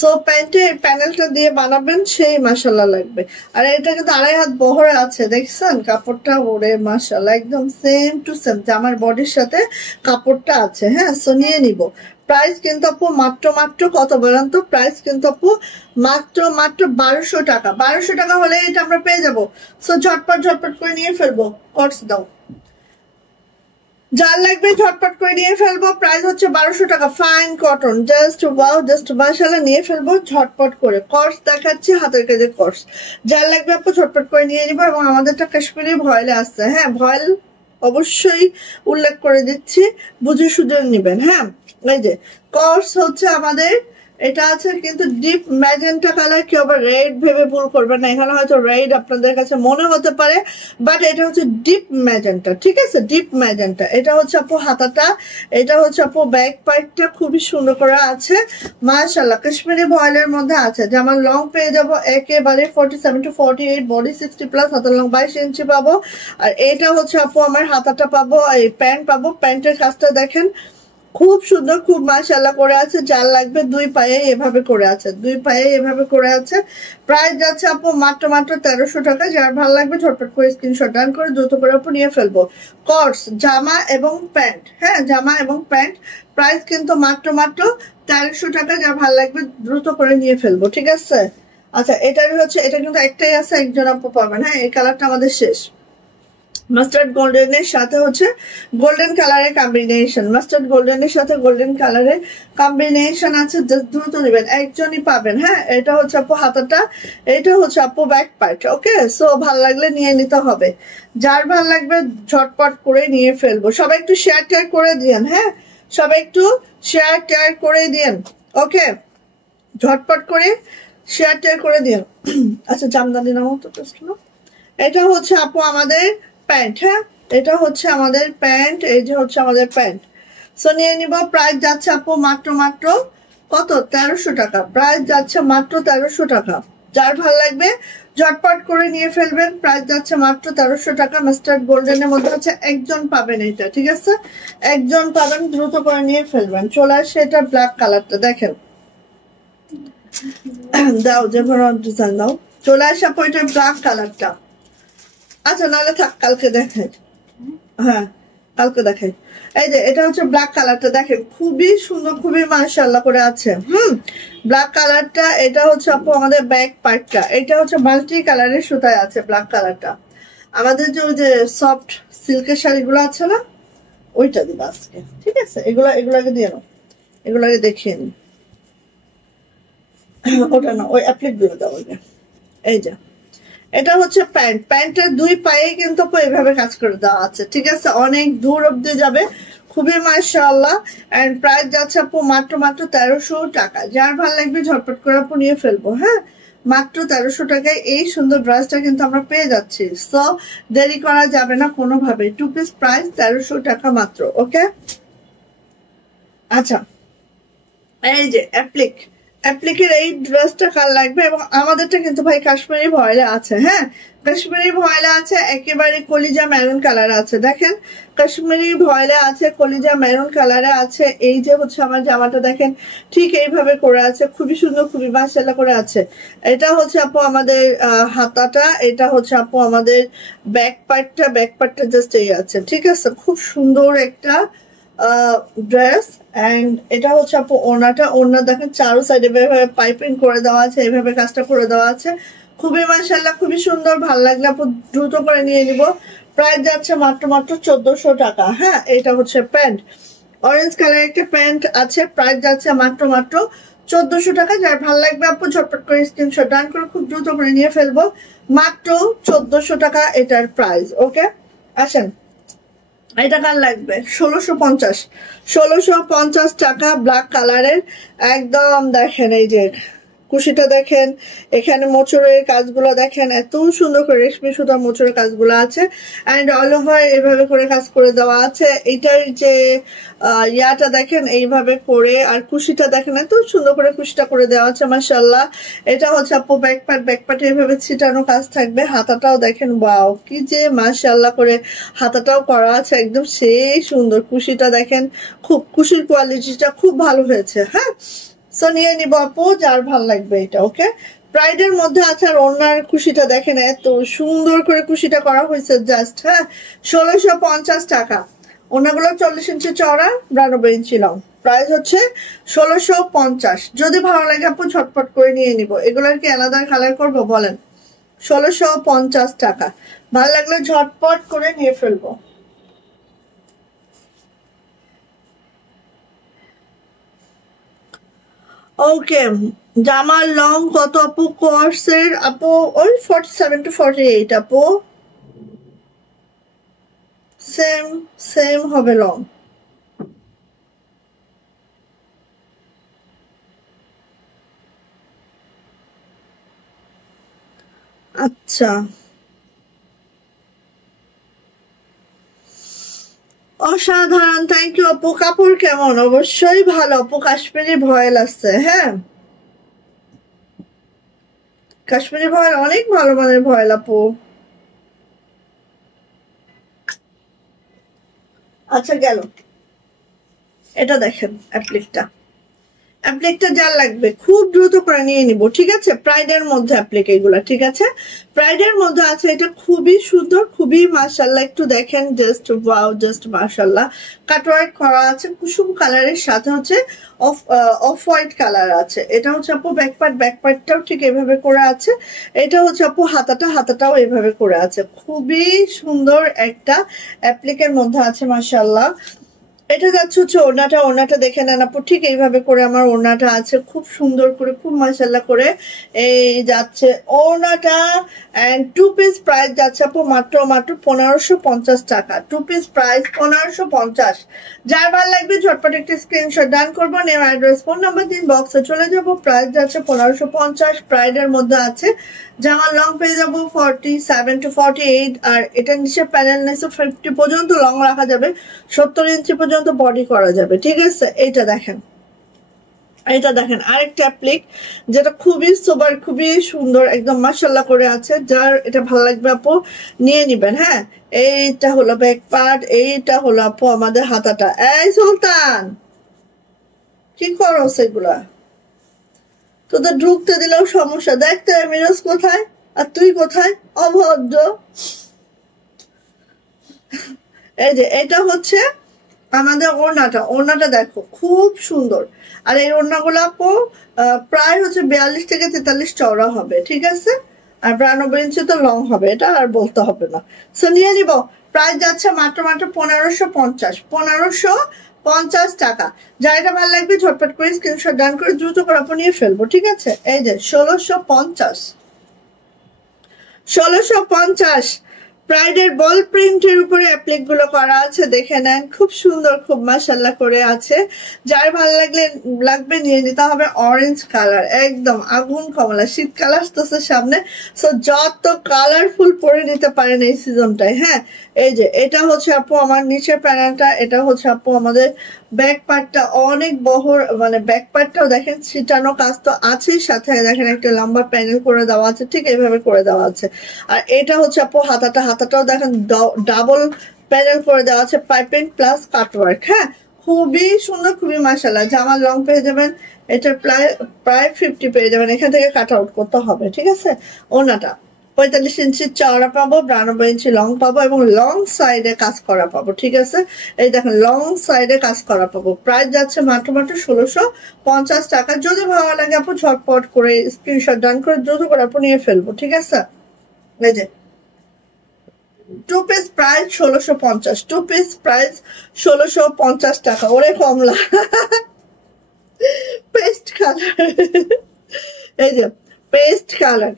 সো প্যান্টে প্যানেলটা দিয়ে বানাবেন, সেই মাশাআল্লাহ লাগবে। আর এটা কিন্তু 2.5 হাত বহরে আছে, দেখছেন কাপড়টা? ওরে মাশাআল্লাহ, একদম সেম টু সেম আমার বডির সাথে কাপড়টা আছে। হ্যাঁ, সো নিয়ে নিব। প্রাইস কিন্তু আপু মাত্র মাত্র কত বলেন তো? প্রাইস কিন্তু আপু মাত্র মাত্র 1200 টাকা। 1200 টাকা হলে এটা আমরা পেয়ে যাবো। সো ঝটপট ঝটপট করে নিয়ে ফেলবো। কটস দাও, যার লাগবে ঝটপট করে নিয়ে ফেলবো। প্রাইস হচ্ছে 1200 টাকা, fine cotton, just wow, just মাশাআল্লাহ, নিয়ে ফেলবো ঝটপট করে। কর্স দেখাচ্ছি, হাতের কাজের কর্স, যার লাগবে আপু ঝটপট করে নিয়ে নিবো। এবং আমাদেরটা কাশ্মীরি ভয়েলে আসছে। হ্যাঁ, ভয়েল অবশ্যই উল্লেখ করে দিচ্ছি, বুঝে সুঝে নিবেন। হ্যাঁ, এই যে কর্স হচ্ছে আমাদের এটা আছে কিন্তু ডিপ ম্যাজেন্টা কালার। কেউ আবার রেড ভেবে ভুল করবেন না, এখানে হয়তো রেড আপনাদের কাছে মনে হতে পারে, বাট এটা হচ্ছে ডিপ ম্যাজেন্টা, ঠিক আছে, ডিপ ম্যাজেন্টা। এটা হচ্ছে আপু হাতাটা, এটা হচ্ছে আপু ব্যাক পার্টটা খুবই সুন্দর করে আছে মাশাআল্লাহ, কাশ্মীরি ভয়েলের মধ্যে আছে। জামার লং পেয়ে যাবো একেবারে 47 to 48, বডি 60+, হাতার লং 22 ইঞ্চি পাবো। আর এটা হচ্ছে আপু আমার হাতাটা পাবো, এই প্যান্ট পাবো। প্যান্টের কাজটা দেখেন খুব সুন্দর, খুব মাশাআল্লাহ করে আছে। যার লাগবে দুই পায়ে এভাবে করে আছে, দুই পায়ে এভাবে করে আছে। প্রাইস যাচ্ছে আপু মাত্র মাত্র 1300 টাকা। যার ভালো লাগবে ঝটপট করে স্ক্রিনশট ডান করে দ্রুত করে আপু নিয়ে ফেলবো। কটস জামা এবং প্যান্ট, হ্যাঁ জামা এবং প্যান্ট, প্রাইস কিন্তু মাত্র মাত্র 1300 টাকা। যার ভালো লাগবে দ্রুত করে নিয়ে ফেলবো, ঠিক আছে। আচ্ছা, এটার হচ্ছে, এটা কিন্তু একটাই আছে, একজন আপু পাবেন। হ্যাঁ, এই কালারটা আমাদের শেষ। মাস্টার্ড গোল্ডেনের সাথে হচ্ছে গোল্ডেন কালারের কম্বিনেশন, মাস্টার্ড গোল্ডেনের সাথে গোল্ডেন কালারের কম্বিনেশন আছে, দ্রুত নেবেন, একজনই পাবেন। হ্যাঁ, এটা হচ্ছে আপু হাতাটা, এটা হচ্ছে আপু ব্যাক পার্ট। ওকে, সো ভাল লাগলে নিয়ে নিতে হবে। যার ভাল লাগবে ঝটপট করে নিয়ে ফেলবো। সবাই একটু শেয়ার টেয়ার করে দিয়েন। হ্যাঁ, সবাই একটু শেয়ার টেয়ার করে দিয়েন। ওকে, ঝটপট করে শেয়ার টেয়ার করে দিয়েন। আচ্ছা, জামদানি নামও তো প্রশ্ন। এটা হচ্ছে আপু আমাদের প্যান্ট। হ্যাঁ, এটা হচ্ছে আমাদের প্যান্ট, এই যে হচ্ছে আমাদের প্যান্ট। সো নিয়ে নিব। প্রাইস যাচ্ছে আপু মাত্র মাত্র কত? 1300 টাকা। প্রাইস যাচ্ছে মাত্র 1300 টাকা। যার ভালো লাগবে ঝটপট করে নিয়ে ফেলবেন। প্রাইস যাচ্ছে মাত্র 1300 টাকা। মাস্টার্ড গোল্ডেনের মধ্যে আছে, একজন পাবেন এটা, ঠিক আছে, একজন পাবেন, দ্রুত করে নিয়ে ফেলবেন। চলে আসে এটা ব্ল্যাক কালারটা, দেখেন দাও, যে কোনো ডিজাইন দাও। চলে আসে আপু এটা ব্ল্যাক কালারটা। আচ্ছা, নাহলে থাক, কালকে দেখাই। হ্যাঁ, কালকে দেখাই। এই যে এটা হচ্ছে ব্ল্যাক কালারটা, দেখেন খুবই সুন্দর, খুবই মাশাআল্লাহ করে আছে। ব্ল্যাক কালারটা, এটা হচ্ছে আপু আমাদের ব্যাক পার্টটা। এটা হচ্ছে মাল্টি কালারের সুতায় আছে ব্ল্যাক কালারটা। আমাদের যে ওই যে সফট সিল্কের শাড়িগুলো আছে না, ওইটা দিবা আজকে, ঠিক আছে। এগুলাকে দিয়ে নাও, এগুলাকে দেখিয়ে নি। ওটা না, ওই অ্যাপ্লিক গুলো দাও। এই যে এটা হচ্ছে প্যান্ট, প্যান্টের দুই পায়ে কিন্তু এইভাবে কাজ করে দেওয়া আছে, ঠিক আছে, অনেক দূর অব্দি যাবে, খুবই মাশাআল্লাহ। এন্ড প্রাইস যাচ্ছে আপু মাত্র মাত্র 1300 টাকা। যার ভালো লাগবে ঝটপট করে আপু নিয়ে ফেলবো। হ্যাঁ, মাত্র 1300 টাকায় এই সুন্দর ড্রেসটা কিন্তু আমরা পেয়ে যাচ্ছি। সো দেরি করা যাবে না কোনোভাবে। 2 পিস প্রাইস 1300 টাকা মাত্র। ওকে, আচ্ছা, এই যে অ্যাপ্লিকের এই ড্রেসটা কার লাগবে? এবং আমাদেরটা কিন্তু ভাই কাশ্মীরি ভয়েলে আছে। হ্যাঁ, কাশ্মীরি ভয়েলে আছে, একেবারে কলিজা মেরুন কালার আছে। দেখেন কাশ্মীরি ভয়েলে আছে, কলিজা মেরুন কালারে আছে। এই যে হচ্ছে আমার জামাটা দেখেন ঠিক এইভাবে করে আছে, খুবই সুন্দর, খুবই মাশাআল্লাহ করে আছে। এটা হচ্ছে আপু আমাদের হাতাটা, এটা হচ্ছে আপু আমাদের ব্যাক পার্টটা জাস্ট এই আছে, ঠিক আছে। খুব সুন্দর একটা ড্রেস। এন্ড এটা হচ্ছে আপু ওড়নাটা, ওড়না দেখেন চারো সাইডে এভাবে পাইপিং করে দেওয়া আছে, এইভাবে কাজটা করে দেওয়া আছে, খুবই মাশাআল্লাহ, খুবই সুন্দর। ভালো লাগলে আপু দ্রুত করে নিয়ে নিব। প্রাইস যাচ্ছে মাত্র মাত্র 1400 টাকা। হ্যাঁ, এটা হচ্ছে প্যান্ট, অরেঞ্জ কালার একটা প্যান্ট আছে, প্রাইস যাচ্ছে মাত্র মাত্র 1400 টাকা। যার ভালো লাগবে আপু ঝটপট করে স্ক্রিনশট ডান করে খুব দ্রুত করে নিয়ে ফেলবো। মাত্র 1400 টাকা এটার প্রাইস। ওকে, আসেন, এটা কার লাগবে? 1650 টাকা ব্ল্যাক কালারের, একদম দেখেন এই যে কুশিটা দেখেন, এখানে মোচরের কাজগুলো দেখেন, এত সুন্দর করে রেশমি সুতা মোচরের কাজগুলো আছে। অ্যান্ড অল ওভার এভাবে করে কাজ করে দেওয়া আছে। এটার যে ইয়াটা দেখেন এইভাবে করে, আর কুশিটা দেখেন এত সুন্দর করে কুশিটা করে দেওয়া আছে মাশাআল্লাহ। এটা হচ্ছে আপু ব্যাকপার্ট এইভাবে ছিটানো কাজ থাকবে। হাতাটাও দেখেন, ওয়াও কি যে মাশাআল্লাহ করে হাতাটাও করা আছে, একদম সেই সুন্দর। কুশিটা দেখেন, খুব কুশির কোয়ালিটিটা খুব ভালো হয়েছে। হ্যাঁ, সো নিয়ে নিব আপু, যার ভাল লাগবে এটা। ওকে, প্রাইডের মধ্যে আছে। আর ওনার কুশিটা দেখেন, এত সুন্দর করে কুশিটা করা হয়েছে জাস্ট। হ্যাঁ, 1650 টাকা। ওনাগুলো 40 ইঞ্চি চওড়া, 92 ইঞ্চি লং। প্রাইস হচ্ছে 1650। যদি ভালো লাগে আপু ঝটপট করে নিয়ে নিব। এগুলোর কি আলাদা কালার করবো বলেন? 1650 টাকা। ভালো লাগলে ঝটপট করে নিয়ে ফেলবো। ওকে, জামার লং কত আপু? কোর্সের আপু ওই 47 to 48 আপু, সেম সেম হবে লং। আচ্ছা, অসাধারণ, থ্যাংক ইউ আপু। কাপড় কেমন? অবশ্যই ভালো আপু, কাশ্মীরি ভয়েল আছে। হ্যাঁ, কাশ্মীরি ভয়েল অনেক ভালো মানের ভয়েল আপু। আচ্ছা গেল, এটা দেখেন অ্যাপ্লিকটা। অ্যাপ্লিকটা যার লাগবে খুব দ্রুত করে নিয়ে নিব, ঠিক আছে? প্রাইডের মধ্যে অ্যাপ্লিক এগুলা, ঠিক আছে? প্রাইডের মধ্যে আছে, এটা খুবই সুন্দর, খুবই মাশাআল্লাহ। একটু দেখেন, জাস্ট ওয়াও, জাস্ট মাশাআল্লাহ। কাটওয়ার্ক করা আছে কুসুম কালারের সাথে হচ্ছে অফ হোয়াইট কালার আছে। এটা হচ্ছে আপু ব্যাকপার্টটাও ঠিক এভাবে করে আছে। এটা হচ্ছে আপু হাতাটাও এভাবে করে আছে। খুবই সুন্দর একটা অ্যাপ্লিকের মধ্যে আছে মাশাআল্লাহ। এটা যাচ্ছে হচ্ছে ওড়নাটা দেখে নেন আপু, ঠিক এইভাবে করে আমার ওড়নাটা আছে, খুব সুন্দর করে, খুব মাশাআল্লাহ করে এই যাচ্ছে ওড়নাটা। এন্ড টু পিস প্রাইস যাচ্ছে আপু মাত্র 1550 টাকা। Two piece price 1550। যার ভালো লাগবে ঝটপট একটি স্ক্রিনশট ডান করবো, নেম, অ্যাড্রেস, ফোন নাম্বার দিন, বক্সে চলে যাবো। প্রাইস যাচ্ছে 1550। প্রাইডের মধ্যে আছে। জামার লং পেয়ে যাবো 47 to 48। আর এটা নিচে প্যানেল নিচে 50 পর্যন্ত লং রাখা যাবে, 70 ইঞ্চি পর্যন্ত বডি করা যাবে, ঠিক আছে? এইটা দেখেন, এটা দেখেন আরেকটা অ্যাপ্লিক, যেটা খুবই সোবার, খুবই সুন্দর, একদম মাশাআল্লাহ করে আছে। যার এটা ভালো লাগবে আপু নিয়ে নিবেন। হ্যাঁ, এইটা হলো ব্যাক পার্ট, এইটা হলো আপু আমাদের হাতাটা। এই সুলতান, কি করো সেগুলা? তোদের ঢুকতে দিলেও সমস্যা। দেখতে মিরাজ কোথায় আর তুই কোথায়, অভদ্র। এই যে এটা হচ্ছে আমাদের ওড়নাটা দেখো খুব সুন্দর। আর এই ওড়নাগুলো আপু প্রায় হচ্ছে 42 থেকে 43 চওড়া হবে, ঠিক আছে? আর 92 ইঞ্চি তো লং হবে, এটা আর বলতে হবে না। সো নিয়ে নিব। প্রাইস যাচ্ছে মাত্র 1550 টাকা। যা এটা ভালো লাগবে ঝটপট করে স্ক্রিনশট ডান করে দ্রুত করে আপু নিয়ে ফেলবো, ঠিক আছে? এই যে 1650 প্রাইডের বল প্রিন্টের উপরে অ্যাপ্লিক গুলো করা আছে, দেখে নেন, খুব সুন্দর, খুব মাশাআল্লাহ করে আছে। যার ভালো লাগবে নিয়ে নিতে হবে। অরেঞ্জ কালার, একদম আগুন কমলা, শীতকাল আসতেছে সামনে, সো যত কালারফুল পরে নিতে পারেন এই সিজনটায়। হ্যাঁ, এই যে এটা হচ্ছে আপু আমার নিচের প্যানেলটা, এটা হচ্ছে আপু আমাদের ব্যাক পার্টটা, অনেক বহর, মানে ব্যাক পার্টটাও দেখেন ছিটানো কাজ তো আছেই, সাথে দেখেন একটা লম্বা প্যানেল করে দেওয়া আছে, ঠিক এইভাবে করে দেওয়া আছে। আর এটা হচ্ছে আপু হাতাটাও দেখেন ডাবল প্যানেল করে দেওয়া আছে, পাইপিং প্লাস কাটওয়ার্ক। হ্যাঁ, খুবই সুন্দর, খুবই মাশাআল্লাহ। জামার লং পেয়ে যাবেন, এটা প্রায় 50 পেয়ে যাবেন। এখান থেকে কাট আউট করতে হবে, ঠিক আছে? ওনাটা 45 ইঞ্চি চওড়া পাবো, 92 ইঞ্চি লং পাবো, এবং লং সাইডে কাজ করা পাবো, ঠিক আছে? এই দেখেন লং সাইডে কাজ করা পাবো। প্রাইস যাচ্ছে মাত্র 1650 টাকা। যদি ভালো লাগে আপু ঝটপট করে স্ক্রিনশট ডান করে দ্রুত করে আপু নিয়ে ফেলবো, ঠিক আছে? এই যে two piece price 1650। Two piece price 1650 টাকা। ওরে কমলা, পেস্ট কালার, এই যে পেস্ট কালার,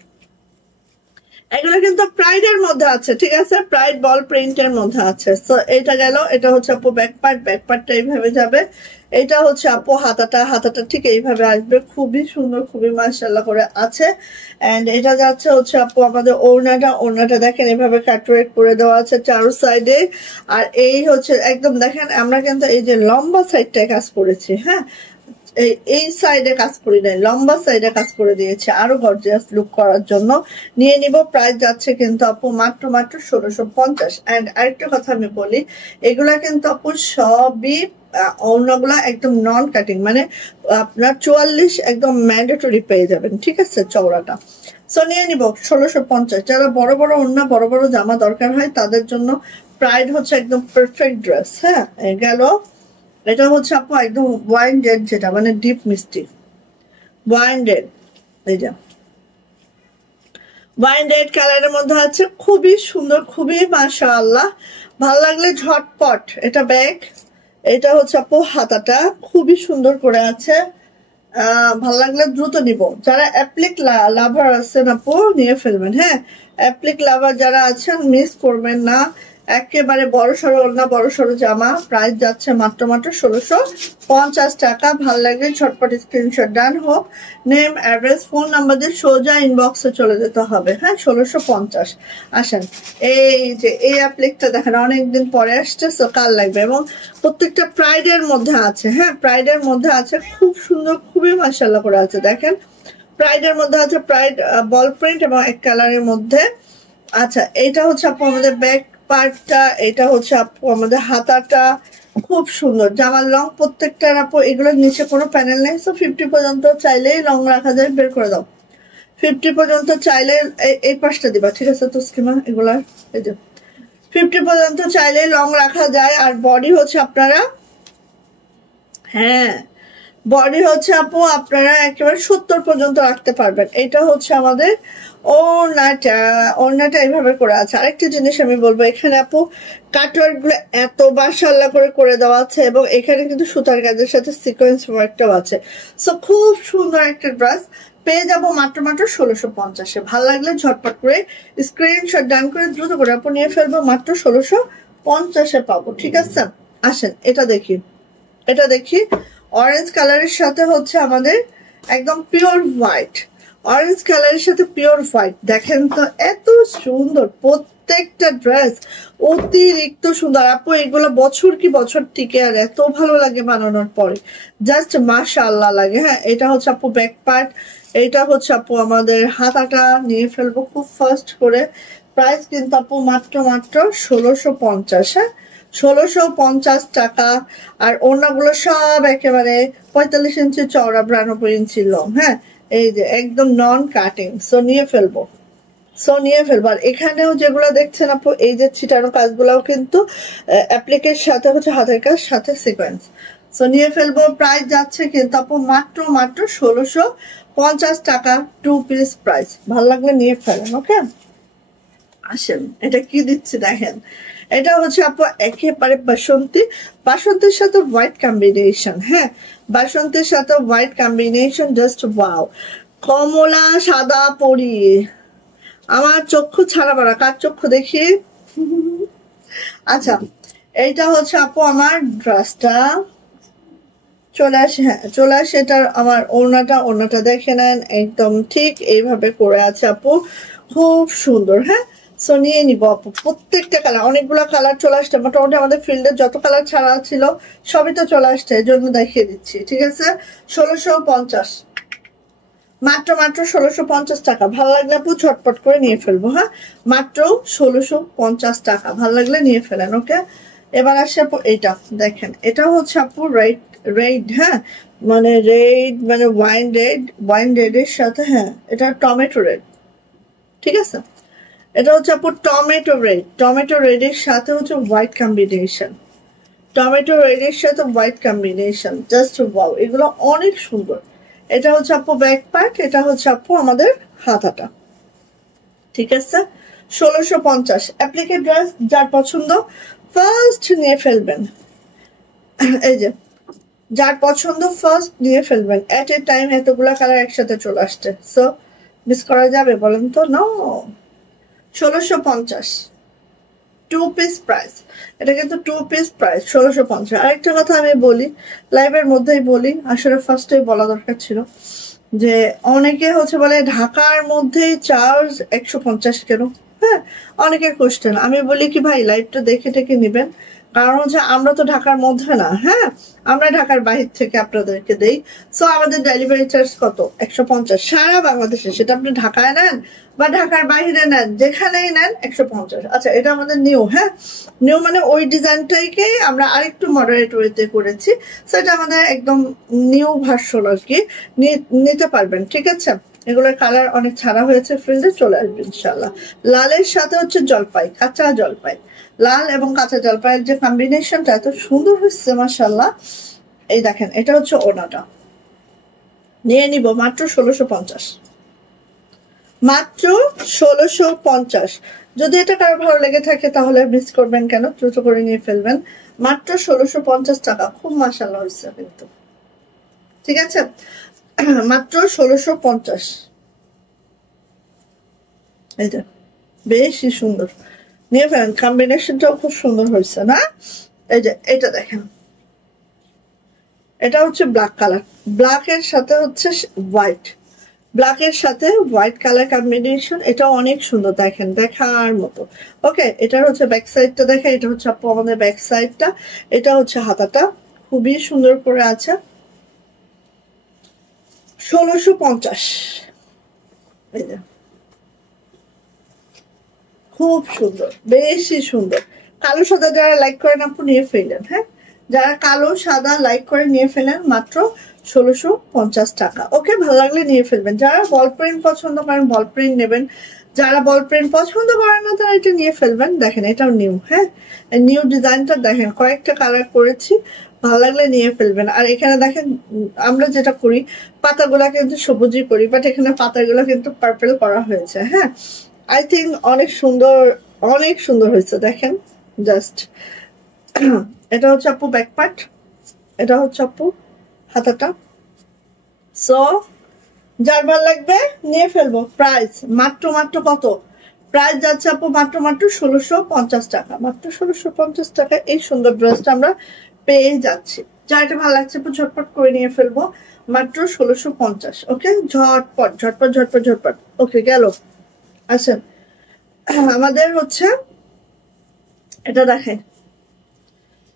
এগুলো কিন্তু প্রাইডের মধ্যে আছে, ঠিক আছে, প্রাইড বল প্রিন্টের মধ্যে আছে। তো এটা গেল, এটা হচ্ছে আপু ব্যাক পার্টটা এইভাবে যাবে। এটা হচ্ছে আপু হাতাটা ঠিক এইভাবে আসবে, খুবই সুন্দর, খুবই মাশাআল্লাহ করে আছে। এন্ড এটা যাচ্ছে হচ্ছে আপু আমাদের ওড়নাটা দেখেন এভাবে কাটওয়ার্ক করে দেওয়া আছে চারো সাইডে। আর এই হচ্ছে একদম দেখেন আমরা কিন্তু এই যে লম্বা সাইডটায় কাজ করেছি, হ্যাঁ, এই সাইডে কাজ করি নাই, লম্বা সাইডে কাজ করে দিয়েছে আরো গর্জিয়াস লুক করার জন্য। নিয়ে নিব, প্রাইস যাচ্ছে কিন্তু আপু মাত্র 1650। এন্ড আরেকটা কথা আমি বলি, এগুলা কিন্তু আপু সবই ওড়নাগুলা একদম নন কাটিং, মানে আপনার 44 একদম ম্যান্ডেটরি পেয়ে যাবেন, ঠিক আছে, চওড়াটা। সো নিয়ে নিব 1650। যারা বড় বড় ওড়না বড় বড় জামা দরকার হয় তাদের জন্য প্রাইড হচ্ছে একদম পারফেক্ট ড্রেস। হ্যাঁ, গেল। এটা হচ্ছে আপু একদম ওয়াইন রেড, যেটা মানে ডিপ মিষ্টি ওয়াইন রেড। এই যে ওয়াইন রেড কালারের মধ্যে আছে, খুবই সুন্দর, খুবই মাশাআল্লাহ, ভালো লাগলে ঝটপট। এটা ব্যাগ, এটা হচ্ছে আপু হাতাটা খুবই সুন্দর করে আছে, ভালো লাগলে দ্রুত নিব। যারা অ্যাপ্লিক লাভার আছেন আপু নিয়ে ফেলবেন। হ্যাঁ, অ্যাপ্লিক লাভার যারা আছেন মিস করবেন না, একেবারে বড় সড়ো ওড়না বড় সড়ো জামা, প্রাইস যাচ্ছে মাত্র 1650 টাকা। ভালো লাগলে ঝটপট স্ক্রিনশট ডান হোক, নেম অ্যাড্রেস ফোন নাম্বার দিয়ে সোজা ইনবক্সে চলে যেতে হবে। হ্যাঁ, 1650। আসেন, এই যে এই অ্যাপ্লিকটা দেখেন অনেকদিন পরে আসছে, সো কাল লাগবে, এবং প্রত্যেকটা প্রাইডের মধ্যে আছে। হ্যাঁ, প্রাইডের মধ্যে আছে, খুব সুন্দর, খুবই মাশাআল্লাহ করে আছে। দেখেন প্রাইডের মধ্যে আছে, প্রাইড বল প্রিন্ট এবং এক কালারের মধ্যে। আচ্ছা, এটা হচ্ছে আপু আমাদের ব্যাক পার্টটা, এটা হচ্ছে আপু আমাদের হাতাটা, খুব সুন্দর। জামার লং প্রত্যেকটার আপু এগুলোর নিচে কোনো প্যানেল নেই, সো 50 পর্যন্ত চাইলেই লং রাখা যায়, বের করে দাও। 50 পর্যন্ত চাইলে এই পাশটা দিবা, ঠিক আছে তো স্কিমা, এগুলার এই যে 50 পর্যন্ত চাইলে লং রাখা যায়। আর বডি হচ্ছে আপনারা, হ্যাঁ, বডি হচ্ছে আপু আপনারা একেবারে 70 পর্যন্ত রাখতে পারবেন। এটা হচ্ছে আমাদের ওড়নাটা এইভাবে করে আছে। আরেকটা জিনিস আমি বলবো, এখানে আপু কাটওয়ার্ক গুলো এত মাশাআল্লাহ করে দেওয়া আছে, এবং এখানে কিন্তু সুতার কাজের সাথে সিকোয়েন্স ওয়ার্কটাও আছে। সো খুব সুন্দর একটা ড্রেস পেয়ে যাবো মাত্র 1650-এ। ভালো লাগলে ঝটপট করে স্ক্রিনশট ডান করে দ্রুত করে আপু নিয়ে ফেলবো, মাত্র 1650-এ পাবো, ঠিক আছে। আসেন এটা দেখি, এটা দেখি অরেঞ্জ কালারের সাথে হচ্ছে আমাদের একদম পিওর হোয়াইট, অরেঞ্জ কালারের সাথে পিওর হোয়াইট। দেখেন তো এত সুন্দর, প্রত্যেকটা ড্রেস অতিরিক্ত সুন্দর আপু, এগুলো বছর কি বছর টিকে, আর এত ভালো লাগে বানানোর পরে, জাস্ট মাশাআল্লাহ লাগে। হ্যাঁ, এটা হচ্ছে আপু ব্যাক পার্ট, এটা হচ্ছে আপু আমাদের হাতাটা। নিয়ে ফেলবো খুব ফাস্ট করে, প্রাইস কিন্তু আপু মাত্র 1650। হ্যাঁ, 1650 টাকা। আর ওড়নাগুলো সব একেবারে 45 ইঞ্চি চওড়া, 92 ইঞ্চি লং। হ্যাঁ, এই যে একদম নন কাটিং। সো নিয়ে ফেলবো, আর এখানেও যেগুলো দেখছেন আপু, এই যে ছিটানো কাজগুলাও কিন্তু অ্যাপ্লিকের সাথে হচ্ছে হাতের কাজ, সাথে সিকোয়েন্স। সো নিয়ে ফেলবো, প্রাইস যাচ্ছে কিন্তু আপু মাত্র 1650 টাকা, 2 পিস প্রাইস। ভালো লাগলে নিয়ে ফেলেন, ওকে। আসেন, এটা কি দিচ্ছে দেখেন, এটা হচ্ছে আপু একেবারে বাসন্তীর সাথে হোয়াইট কম্বিনেশন। হ্যাঁ, বাসন্তীর সাথে হোয়াইট কম্বিনেশন, জাস্ট ওয়াও। কমলা সাদা পরি, আমার চক্ষু ছাড়া বাড়া, কার চক্ষু দেখি। আচ্ছা, এইটা হচ্ছে আপু আমার ড্রেসটা, চলে আসে। হ্যাঁ, চলে আসে। এটার আমার ওড়নাটা দেখে নেন, একদম ঠিক এইভাবে করে আছে আপু, খুব সুন্দর। হ্যাঁ, সো নিয়ে নিবো আপু প্রত্যেকটা কালার, অনেকগুলো কালার চলে আসছে, মোটামুটি আমাদের ফিল্ডে যত কালার ছাড়া ছিল সবই তো চলে আসছে, এই জন্য দেখিয়ে দিচ্ছি, ঠিক আছে। 1650, মাত্র 1650 টাকা। ভালো লাগলে আপু ঝটপট করে নিয়ে ফেলবো। হ্যাঁ, মাত্র 1650 টাকা, ভালো লাগলে নিয়ে ফেলেন, ওকে। এবার আসে আপু এইটা দেখেন, এটা হচ্ছে আপু রেড। হ্যাঁ, মানে রেড, মানে ওয়াইন রেডের সাথে, হ্যাঁ, এটা টমেটো রেড, ঠিক আছে। এটা হচ্ছে আপু টমেটো রেডের সাথে হচ্ছে হোয়াইট কম্বিনেশন, জাস্ট ওয়াও, এগুলো অনেক সুন্দর। এটা হচ্ছে আপু ব্যাক পার্ট, এটা হচ্ছে আপু আমাদের হাতাটা, ঠিক আছে। 1650 অ্যাপ্লিকেড ড্রেস, যার পছন্দ ফার্স্ট নিয়ে ফেলবেন। এই যে যার পছন্দ ফার্স্ট নিয়ে ফেলবেন। এট এ টাইম এতগুলা কালার একসাথে চলে আসছে, সো মিস করা যাবে বলেন তো? No, 1650 2 piece price. এটা কিন্তু 2 পিস প্রাইস 1650। আরেকটা কথা আমি বলি, লাইভের মধ্যেই বলি, আসলে ফার্স্টে বলা দরকার ছিল যে অনেকে হচ্ছে বলে ঢাকার মধ্যেই চার্জ 150 কেন। হ্যাঁ, অনেকের কোশ্চেন। আমি বলি কি ভাই লাইভটা দেখে টেকে নেবেন, কারণ হচ্ছে আমরা তো ঢাকার মধ্যে না, হ্যাঁ আমরা ঢাকার বাহির থেকে আপনাদেরকে দেই। সো আমাদের ডেলিভারি চার্জ কত? 150 সারা বাংলাদেশে। সেটা আপনি ঢাকায় নেন বা ঢাকার বাইরে নেন, যেখানেই নেন 150। আচ্ছা, এটা আমাদের নিউ। হ্যাঁ, নিউ মানে ওই ডিজাইনটাকে আমরা আরেকটু মডারেট ওয়েতে করেছি। সো এটা আমাদের একদম নিউ ভার্সন আর কি, নিতে পারবেন। ঠিক আছে, এগুলোর কালার অনেক ছাড়া হয়েছে, ফিল্ডে চলে আসবে ইনশাল্লাহ। লালের সাথে হচ্ছে জলপাই, কাঁচা জলপাই, লাল এবং কাঁচা জলপাইয়ের যে কম্বিনেশনটা এত সুন্দর হচ্ছে মাশাআল্লাহ। এই দেখেন, এটা হচ্ছে ওনাটা, নিয়ে নিব মাত্র 1650, মাত্র 1650। যদি এটা কারো ভালো লেগে থাকে তাহলে মিস করবেন কেন, দ্রুত করে নিয়ে ফেলবেন। মাত্র 1650 টাকা। খুব মাশাআল্লাহ হচ্ছে কিন্তু। ঠিক আছে, মাত্র 1650। এই যে বেশি সুন্দর, নিয়ে ফেলেন। কম্বিনেশনটাও খুব সুন্দর হয়েছে না? এই যে এটা দেখেন, এটা হচ্ছে ব্ল্যাক কালার, ব্ল্যাকের সাথে হচ্ছে হোয়াইট, ব্ল্যাকের সাথে হোয়াইট কালার কম্বিনেশন। এটা অনেক সুন্দর, দেখেন দেখার মতো। ওকে, এটার হচ্ছে ব্যাক সাইডটা দেখেন, এটা হচ্ছে আপু আমাদের ব্যাক সাইডটা, এটা হচ্ছে হাতাটা, খুবই সুন্দর করে আছে। 1650। এই যে খুব সুন্দর, বেশি সুন্দর। কালো সাদা যারা লাইক করেন আপু নিয়ে ফেলেন। হ্যাঁ, যারা কালো সাদা লাইক করে নিয়ে ফেলেন, মাত্র 1650 টাকা। ওকে, ভালো লাগলে নিয়ে ফেলবেন। যারা বল প্রিন্ট পছন্দ করেন বল প্রিন্ট নেবেন, যারা বল প্রিন্ট পছন্দ করেন না তারা এটা নিয়ে ফেলবেন। দেখেন এটাও নিউ। হ্যাঁ, নিউ ডিজাইনটা দেখেন, কয়েকটা কালার করেছি, ভালো লাগলে নিয়ে ফেলবেন। আর এখানে দেখেন আমরা যেটা করি, পাতাগুলা কিন্তু সবুজই করি, বাট এখানে পাতাগুলো কিন্তু পার্পল করা হয়েছে। হ্যাঁ, আই থিঙ্ক অনেক সুন্দর, অনেক সুন্দর হয়েছে। দেখেন জাস্ট, এটা হচ্ছে আপু ব্যাক পার্ট, এটা হচ্ছে আপু হাতাটা। সো যার ভালো লাগবে নিয়ে ফেলবো। প্রাইস মাত্র মাত্র কত? প্রাইস যাচ্ছে আপু মাত্র মাত্র 1650 টাকা। মাত্র 1650 টাকা এই সুন্দর ড্রেসটা আমরা পেয়ে যাচ্ছি। যার এটা ভালো লাগছে আপু ঝটপট করে নিয়ে ফেলবো, মাত্র 1650। ওকে, ঝটপট ঝটপট ঝটপট ঝটপট। ওকে, গেল। আসেন, আমাদের হচ্ছে এটা দেখেন,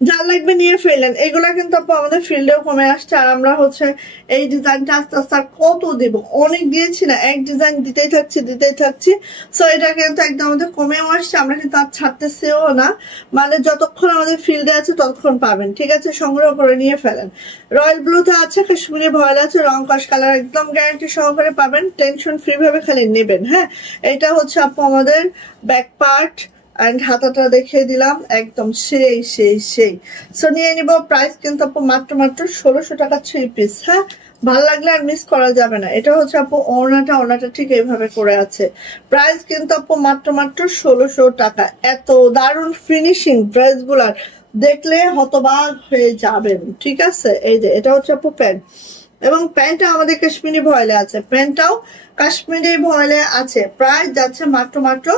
যার লাগবে নিয়ে ফেলেন। এগুলা কিন্তু আপু আমাদের ফিল্ডেও কমে আসছে। আর আমরা হচ্ছে এই ডিজাইনটা আস্তে আস্তে আর কত দিব, অনেক দিয়েছি না, এক ডিজাইন দিতেই থাকছি। সো এটা কিন্তু একদম আমাদের কমেও আসছে, আমরা কিন্তু আর ছাড়তেছেও না। মানে যতক্ষণ আমাদের ফিল্ডে আছে ততক্ষণ পাবেন। ঠিক আছে, সংগ্রহ করে নিয়ে ফেলেন। রয়্যাল ব্লুতে আছে, কাশ্মীরি ভয়েল আছে, রং কস কালার একদম গ্যারান্টি সহকারে পাবেন, টেনশন ফ্রি ভাবে খালি নেবেন। হ্যাঁ, এটা হচ্ছে আপু আমাদের ব্যাক পার্ট এন্ড হাতাটা দেখিয়ে দিলাম, একদম সেই সেই সেই। সো নিয়ে নিব। প্রাইস কিন্তু আপু মাত্র মাত্র 1600 টাকা 3 পিস। হ্যাঁ, ভালো লাগলে আর মিস করা যাবে না। এটা হচ্ছে আপু ওড়নাটা ঠিক এইভাবে করে আছে। প্রাইস কিন্তু আপু মাত্র মাত্র 1600 টাকা। এত দারুণ ফিনিশিং ড্রেস গুলার, দেখলে হতবাক হয়ে যাবেন। ঠিক আছে, এই যে এটা হচ্ছে আপু প্যান্ট, এবং প্যান্টটা আমাদের কাশ্মীরি ভয়েলে আছে, প্যান্টটাও কাশ্মীরি ভয়েলে আছে। প্রাইস যাচ্ছে মাত্র মাত্র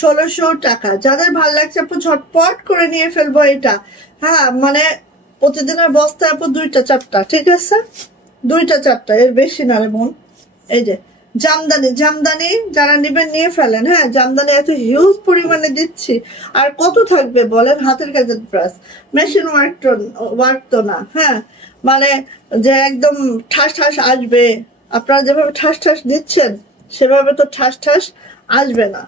1600 টাকা। যাদের ভালো লাগছে আপু ঝটপট করে নিয়ে ফেলবো এটা। হ্যাঁ, মানে প্রতিদিনের বস্তায় আপু 2টা 4টা। ঠিক আছে, 2টা 4টা, এর বেশি না রে বোন। এই যে জামদানি যারা নেবেন নিয়ে ফেলেন। হ্যাঁ, জামদানি এত হিউজ পরিমাণে দিচ্ছি, আর কত থাকবে বলেন। হাতের কাজের প্রাইস, মেশিন ওয়ার্ক তো না। হ্যাঁ, মানে যে একদম ঠাস ঠাস আসবে, আপনারা যেভাবে ঠাস ঠাস দিচ্ছেন সেভাবে তো ঠাস ঠাস আসবে না।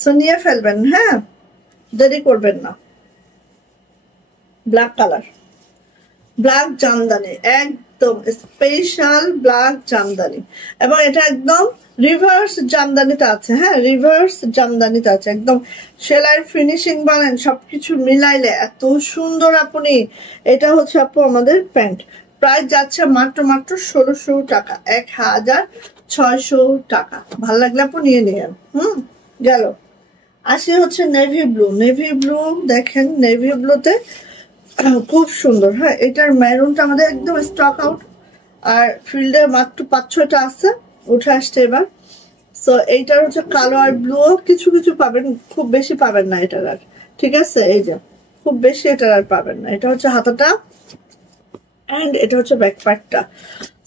সো নিয়ে ফেলবেন। হ্যাঁ, দেরি করবেন না। ব্ল্যাক কালার, ব্ল্যাক জামদানি, একদম স্পেশাল ব্ল্যাক জামদানি, এবং এটা একদম রিভার্স জামদানিতে আছে। হ্যাঁ, রিভার্স জামদানিতে আছে, একদম সেলাইয়ের ফিনিশিং বলেন সবকিছু মিলাইলে এত সুন্দর। আপনি এটা হচ্ছে আপু আমাদের প্যান্ট। প্রাইস যাচ্ছে মাত্র মাত্র 1600 টাকা, 1600 টাকা। ভালো লাগলে আপু নিয়ে নিন। গেল। আসি হচ্ছে নেভি ব্লু। নেভি ব্লু দেখেন, নেভি ব্লুতে খুব সুন্দর। হ্যাঁ, এটার মেরুনটা আমাদের একদম স্টক আউট, আর ফিল্ডে মাত্র 5-6টা আছে, উঠে আসছে এবার। সো এইটার হচ্ছে কালো আর ব্লু, কিছু কিছু পাবেন, খুব বেশি পাবেন না এটার আর, ঠিক আছে। এই যে খুব বেশি এটার আর পাবেন না। এটা হচ্ছে হাতাটা এন্ড এটা হচ্ছে ব্যাক পার্টটা।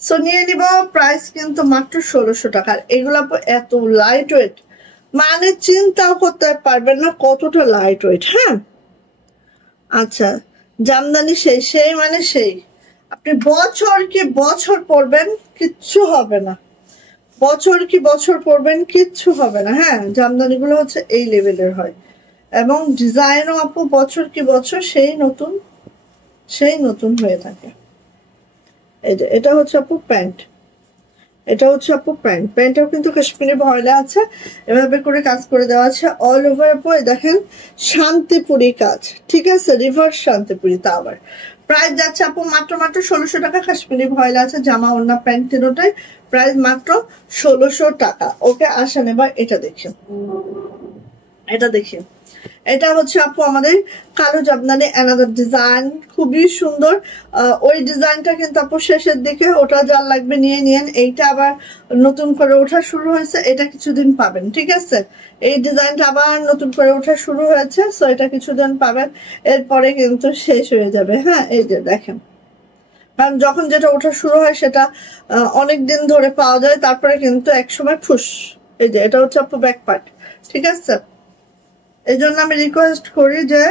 সো নিয়ে নিব, প্রাইস কিন্তু মাত্র 1600 টাকা। এগুলো এত লাইট ওয়েট, মানে চিন্তাও করতে পারবেন না কতটা লাইট ওয়েট। হ্যাঁ আচ্ছা, জামদানি সেই সেই মানে সেই, আপনি বছর কি বছর পরবেন কিচ্ছু হবে না, বছর কি বছর পরবেন কিচ্ছু হবে না। হ্যাঁ, জামদানি গুলো হচ্ছে এই লেভেলের হয় এবং ডিজাইনও আপু বছর কি বছর সেই নতুন হয়ে থাকে। এই যে এটা হচ্ছে আপু প্যান্ট, এটা হচ্ছে আপু প্যান্ট, প্যান্টটাও কিন্তু কাশ্মীরি ভয়লা আছে, এভাবে করে কাজ করে দেওয়া আছে অল ওভার। আপু দেখেন শান্তিপুরি কাজ, ঠিক আছে, রিভার্স শান্তিপুরি। তা আবার প্রাইস যাচ্ছে আপু মাত্র 1600 টাকা। কাশ্মীরি ভয়লা আছে, জামা ওড়না প্যান্ট তিনটাই প্রাইস মাত্র 1600 টাকা। ওকে আসেন এবার এটা দেখি, এটা দেখি। এটা হচ্ছে আপু আমাদের কালো জামদানি অ্যানাদার ডিজাইন, খুবই সুন্দর। ওই ডিজাইনটা কিন্তু আপু শেষের দিকে, ওটা যার লাগবে নিয়ে নিয়েন। এইটা আবার নতুন করে ওঠা শুরু হয়েছে, এটা কিছুদিন পাবেন, ঠিক আছে। এই ডিজাইনটা আবার নতুন করে ওঠা শুরু হয়েছে, সো এটা কিছুদিন পাবেন, এরপরে কিন্তু শেষ হয়ে যাবে। হ্যাঁ এই যে দেখেন, কারণ যখন যেটা ওঠা শুরু হয় সেটা অনেক দিন ধরে পাওয়া যায়, তারপরে কিন্তু একসময় ঠুস। এই যে এটা হচ্ছে আপু ব্যাক পার্ট, ঠিক আছে। এই জন্য আমি রিকোয়েস্ট করি যে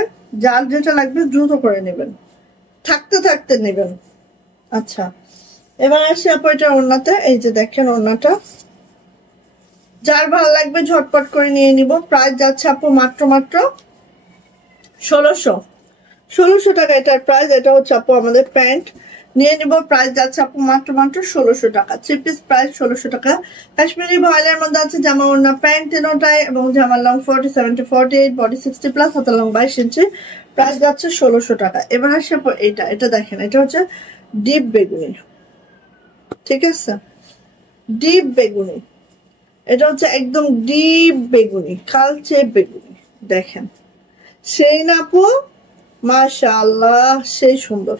যার যেটা লাগবে দ্রুত করে নেবেন, থাকতে থাকতে নেবেন। আচ্ছা এবার আসি আপু এটা ওড়নাতে। এই যে দেখেন ওড়নাটা, যার ভালো লাগবে ঝটপট করে নিয়ে নিব। প্রাইস যাচ্ছে আপু মাত্র 1600 টাকা এটার প্রাইস। এটা হচ্ছে আপু আমাদের প্যান্ট, নিয়ে নিব। প্রাইস যাচ্ছে আপু মাত্র 1600 টাকা। 3 পিস প্রাইস 1600 টাকা। কাশ্মীরি ভয়েলের মধ্যে আছে জামা ওড়না প্যান্ট তিনটাই, এবং জামার লং 47 to 48, বডি 60 প্লাস, হাতা লং 22 ইঞ্চি। প্রাইস যাচ্ছে 1600 টাকা। এবার আসি আপু এটা দেখেন, এটা হচ্ছে ডিপ বেগুনি, ঠিক আছে, ডিপ বেগুনি। এটা হচ্ছে একদম ডিপ বেগুনি, কালচে বেগুনি। দেখেন সেই না আপু, মাশাআল্লাহ সেই সুন্দর।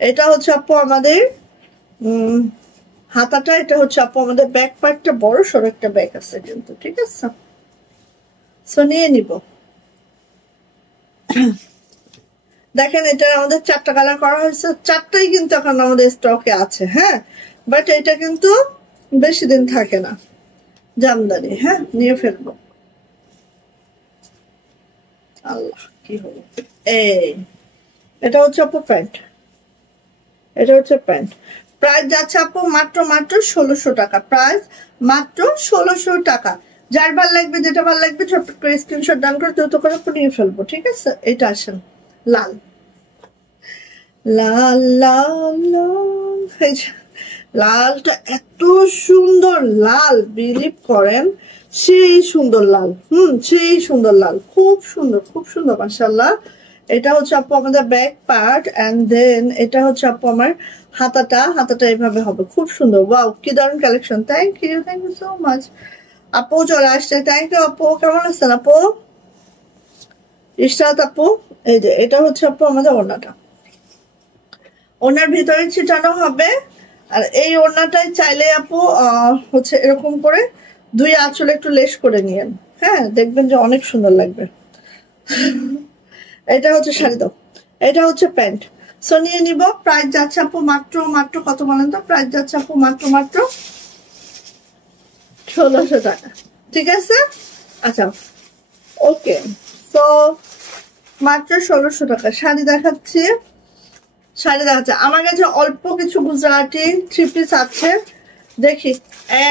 এটা হচ্ছে আপু আমাদের হাতাটা, এটা হচ্ছে আপু আমাদের ব্যাক পার্টটা, বড় সড়ো একটা ব্যাক আছে কিন্তু, ঠিক আছে। সো নিয়ে নিব। দেখেন এটা আমাদের 4টা কালার করা হয়েছে, 4টাই কিন্তু এখন আমাদের স্টকে আছে। হ্যাঁ বাট এটা কিন্তু বেশি দিন থাকে না জামদানি। হ্যাঁ নিয়ে ফেলবো। আল্লাহ কি হলো, এই এটা হচ্ছে আপু প্যান্ট, এটা হচ্ছে প্যান্ট। প্রাইস যাচ্ছে আপু মাত্র 1600 টাকা। প্রাইস মাত্র 1600 টাকা। যার ভাল লাগবে, যেটা ভাল লাগবে ছোট করে স্ক্রিনশট ডাউন করে দ্রুত করে নিয়ে ফেলবো, ঠিক আছে। এটা আসেন লাল লাল লাল লাল, এই যে লালটা এত সুন্দর লাল, বিলিভ করেন সেই সুন্দর লাল, সেই সুন্দর লাল, খুব সুন্দর খুব সুন্দর মাশাআল্লাহ। এটা হচ্ছে আপু আমাদের ব্যাক পার্ট, এন্ড দেন এটা হচ্ছে আপু আমার হাতাটা এইভাবে হবে, খুব সুন্দর। ওয়াও কি দারুণ collection, thank you so much. আপু চলে আসছে, থ্যাংক ইউ আপু। কেমন আছেন আপু? ইশরাত আপু, এই যে এটা হচ্ছে আপু আমাদের ওড়নাটা, ওড়নার ভিতরে ছিটানো হবে। আর এই ওড়নাটাই চাইলে আপু হচ্ছে এরকম করে 2 আঁচলে একটু লেস করে নিয়েন। হ্যাঁ দেখবেন যে অনেক সুন্দর লাগবে। এটা হচ্ছে শাড়ি দাও, এটা হচ্ছে প্যান্ট। সো নিয়ে নিব। প্রাইস যাচ্ছে আপু মাত্র কত বলেন তো? প্রাইস যাচ্ছে আপু মাত্র 1600 টাকা, ঠিক আছে। আচ্ছা ওকে, তো মাত্র 1600 টাকা। শাড়ি দেখাচ্ছে আমার কাছে অল্প কিছু গুজরাটি 3 পিস আছে, দেখি।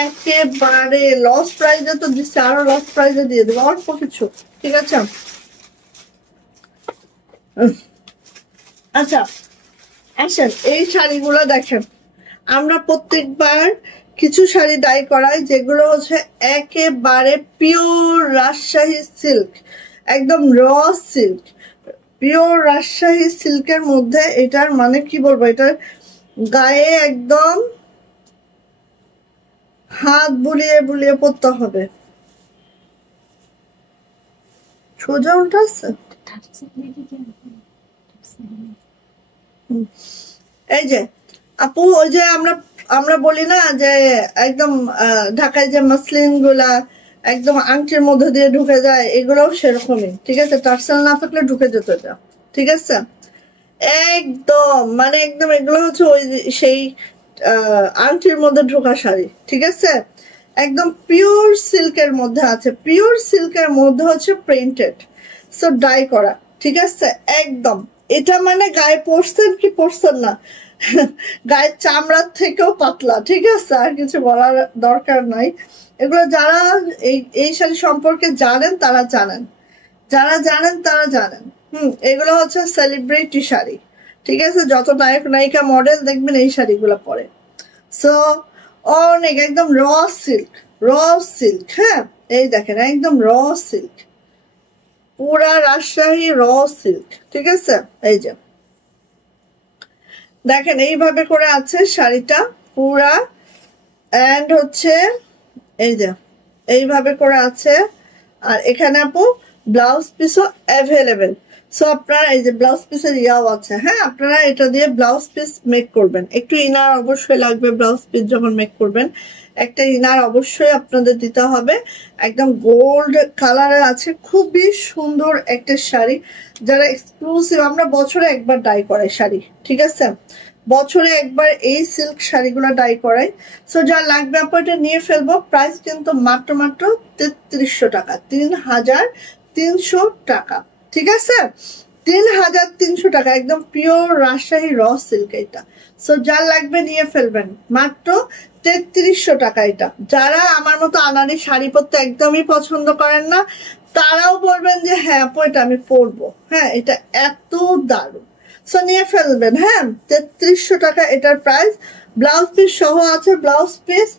একেবারে লস প্রাইজে তো দিচ্ছে, আরো লস প্রাইজে দিয়ে দেবো অল্প কিছু, ঠিক আছে। আচ্ছা আসেন এই শাড়িগুলো দেখেন। আমরা প্রত্যেকবার কিছু শাড়ি ডাই করাই যেগুলো হচ্ছে একেবারে পিওর রাজশাহী সিল্ক, একদম র সিল্ক, পিওর রাজশাহী সিল্কের মধ্যে। এটার মানে কি বলবো, এটার গায়ে একদম হাত বুলিয়ে বুলিয়ে পড়তে হবে। সোজা উল্টা আছে, এই যে আপু ওই যে আমরা বলি না যে একদম ঢাকায় যে মসলিন গুলা একদম আংটির মধ্যে দিয়ে ঢুকে যায়, এগুলোও সেরকমই, ঠিক আছে? টার্সেল না থাকলে ঢুকে যেত এটা, ঠিক আছে? একদম মানে একদম এগুলো হচ্ছে ওই সেই আংটির মধ্যে ঢোকা শাড়ি, ঠিক আছে? একদম পিওর সিল্কের মধ্যে আছে, পিওর সিল্কের মধ্যে হচ্ছে প্রিন্টেড, সো ডাই করা, ঠিক আছে? একদম এটা মানে গায়ে পরছেন কি পরছেন না, গায়ের চামড়ার থেকেও পাতলা, ঠিক আছে? আর কিছু বলার দরকার নাই। এগুলো যারা এই শাড়ি সম্পর্কে জানেন তারা জানেন, যারা জানেন তারা জানেন। এগুলো হচ্ছে সেলিব্রিটি শাড়ি, ঠিক আছে? যত নায়ক নায়িকা মডেল দেখবেন এই শাড়িগুলো পরে। সো অনেক একদম র সিল্ক, র সিল্ক, হ্যাঁ এই দেখেন একদম র সিল্ক, পুরা রাজশাহী র সিল্ক, ঠিক আছে? এই যে দেখেন এইভাবে করে আছে শাড়িটা পুরা, এন্ড হচ্ছে এই যে এইভাবে করে আছে। আর এখানে আপু ব্লাউজ পিসও অ্যাভেলেবেল, সো আপনারা এই যে ব্লাউজ পিসের ইয়াও আছে, হ্যাঁ আপনারা এটা দিয়ে ব্লাউজ পিস মেক করবেন। একটু ইনার অবশ্যই লাগবে, ব্লাউজ পিস যখন মেক করবেন একটা ইনার অবশ্যই আপনাদের দিতে হবে। একদম গোল্ড কালারে আছে, খুবই সুন্দর একটা শাড়ি, যারা এক্সক্লুসিভ। আমরা বছরে একবার ডাই করাই শাড়ি, ঠিক আছে? বছরে একবার এই সিল্ক শাড়িগুলো ডাই করাই। সো যা লাগবে আপনার নিয়ে ফেলবো। প্রাইস কিন্তু মাত্র 3300 টাকা, 3300 টাকা, ঠিক আছে? 3300 টাকা, একদম পিওর রাজশাহী র সিল্ক এটা। সো যা লাগবে নিয়ে ফেলবেন, মাত্র 3300 টাকা এটা। যারা আমার মতো আনাড়ি শাড়ি পরতে একদমই পছন্দ করেন না তারাও বলবেন যে হ্যাঁ আপু এটা আমি পরবো, হ্যাঁ এটা এত দারুণ, সো নিয়ে ফেলবেন। হ্যাঁ 3300 টাকা এটার প্রাইস, ব্লাউজ পিস সহ আছে, ব্লাউজ পিস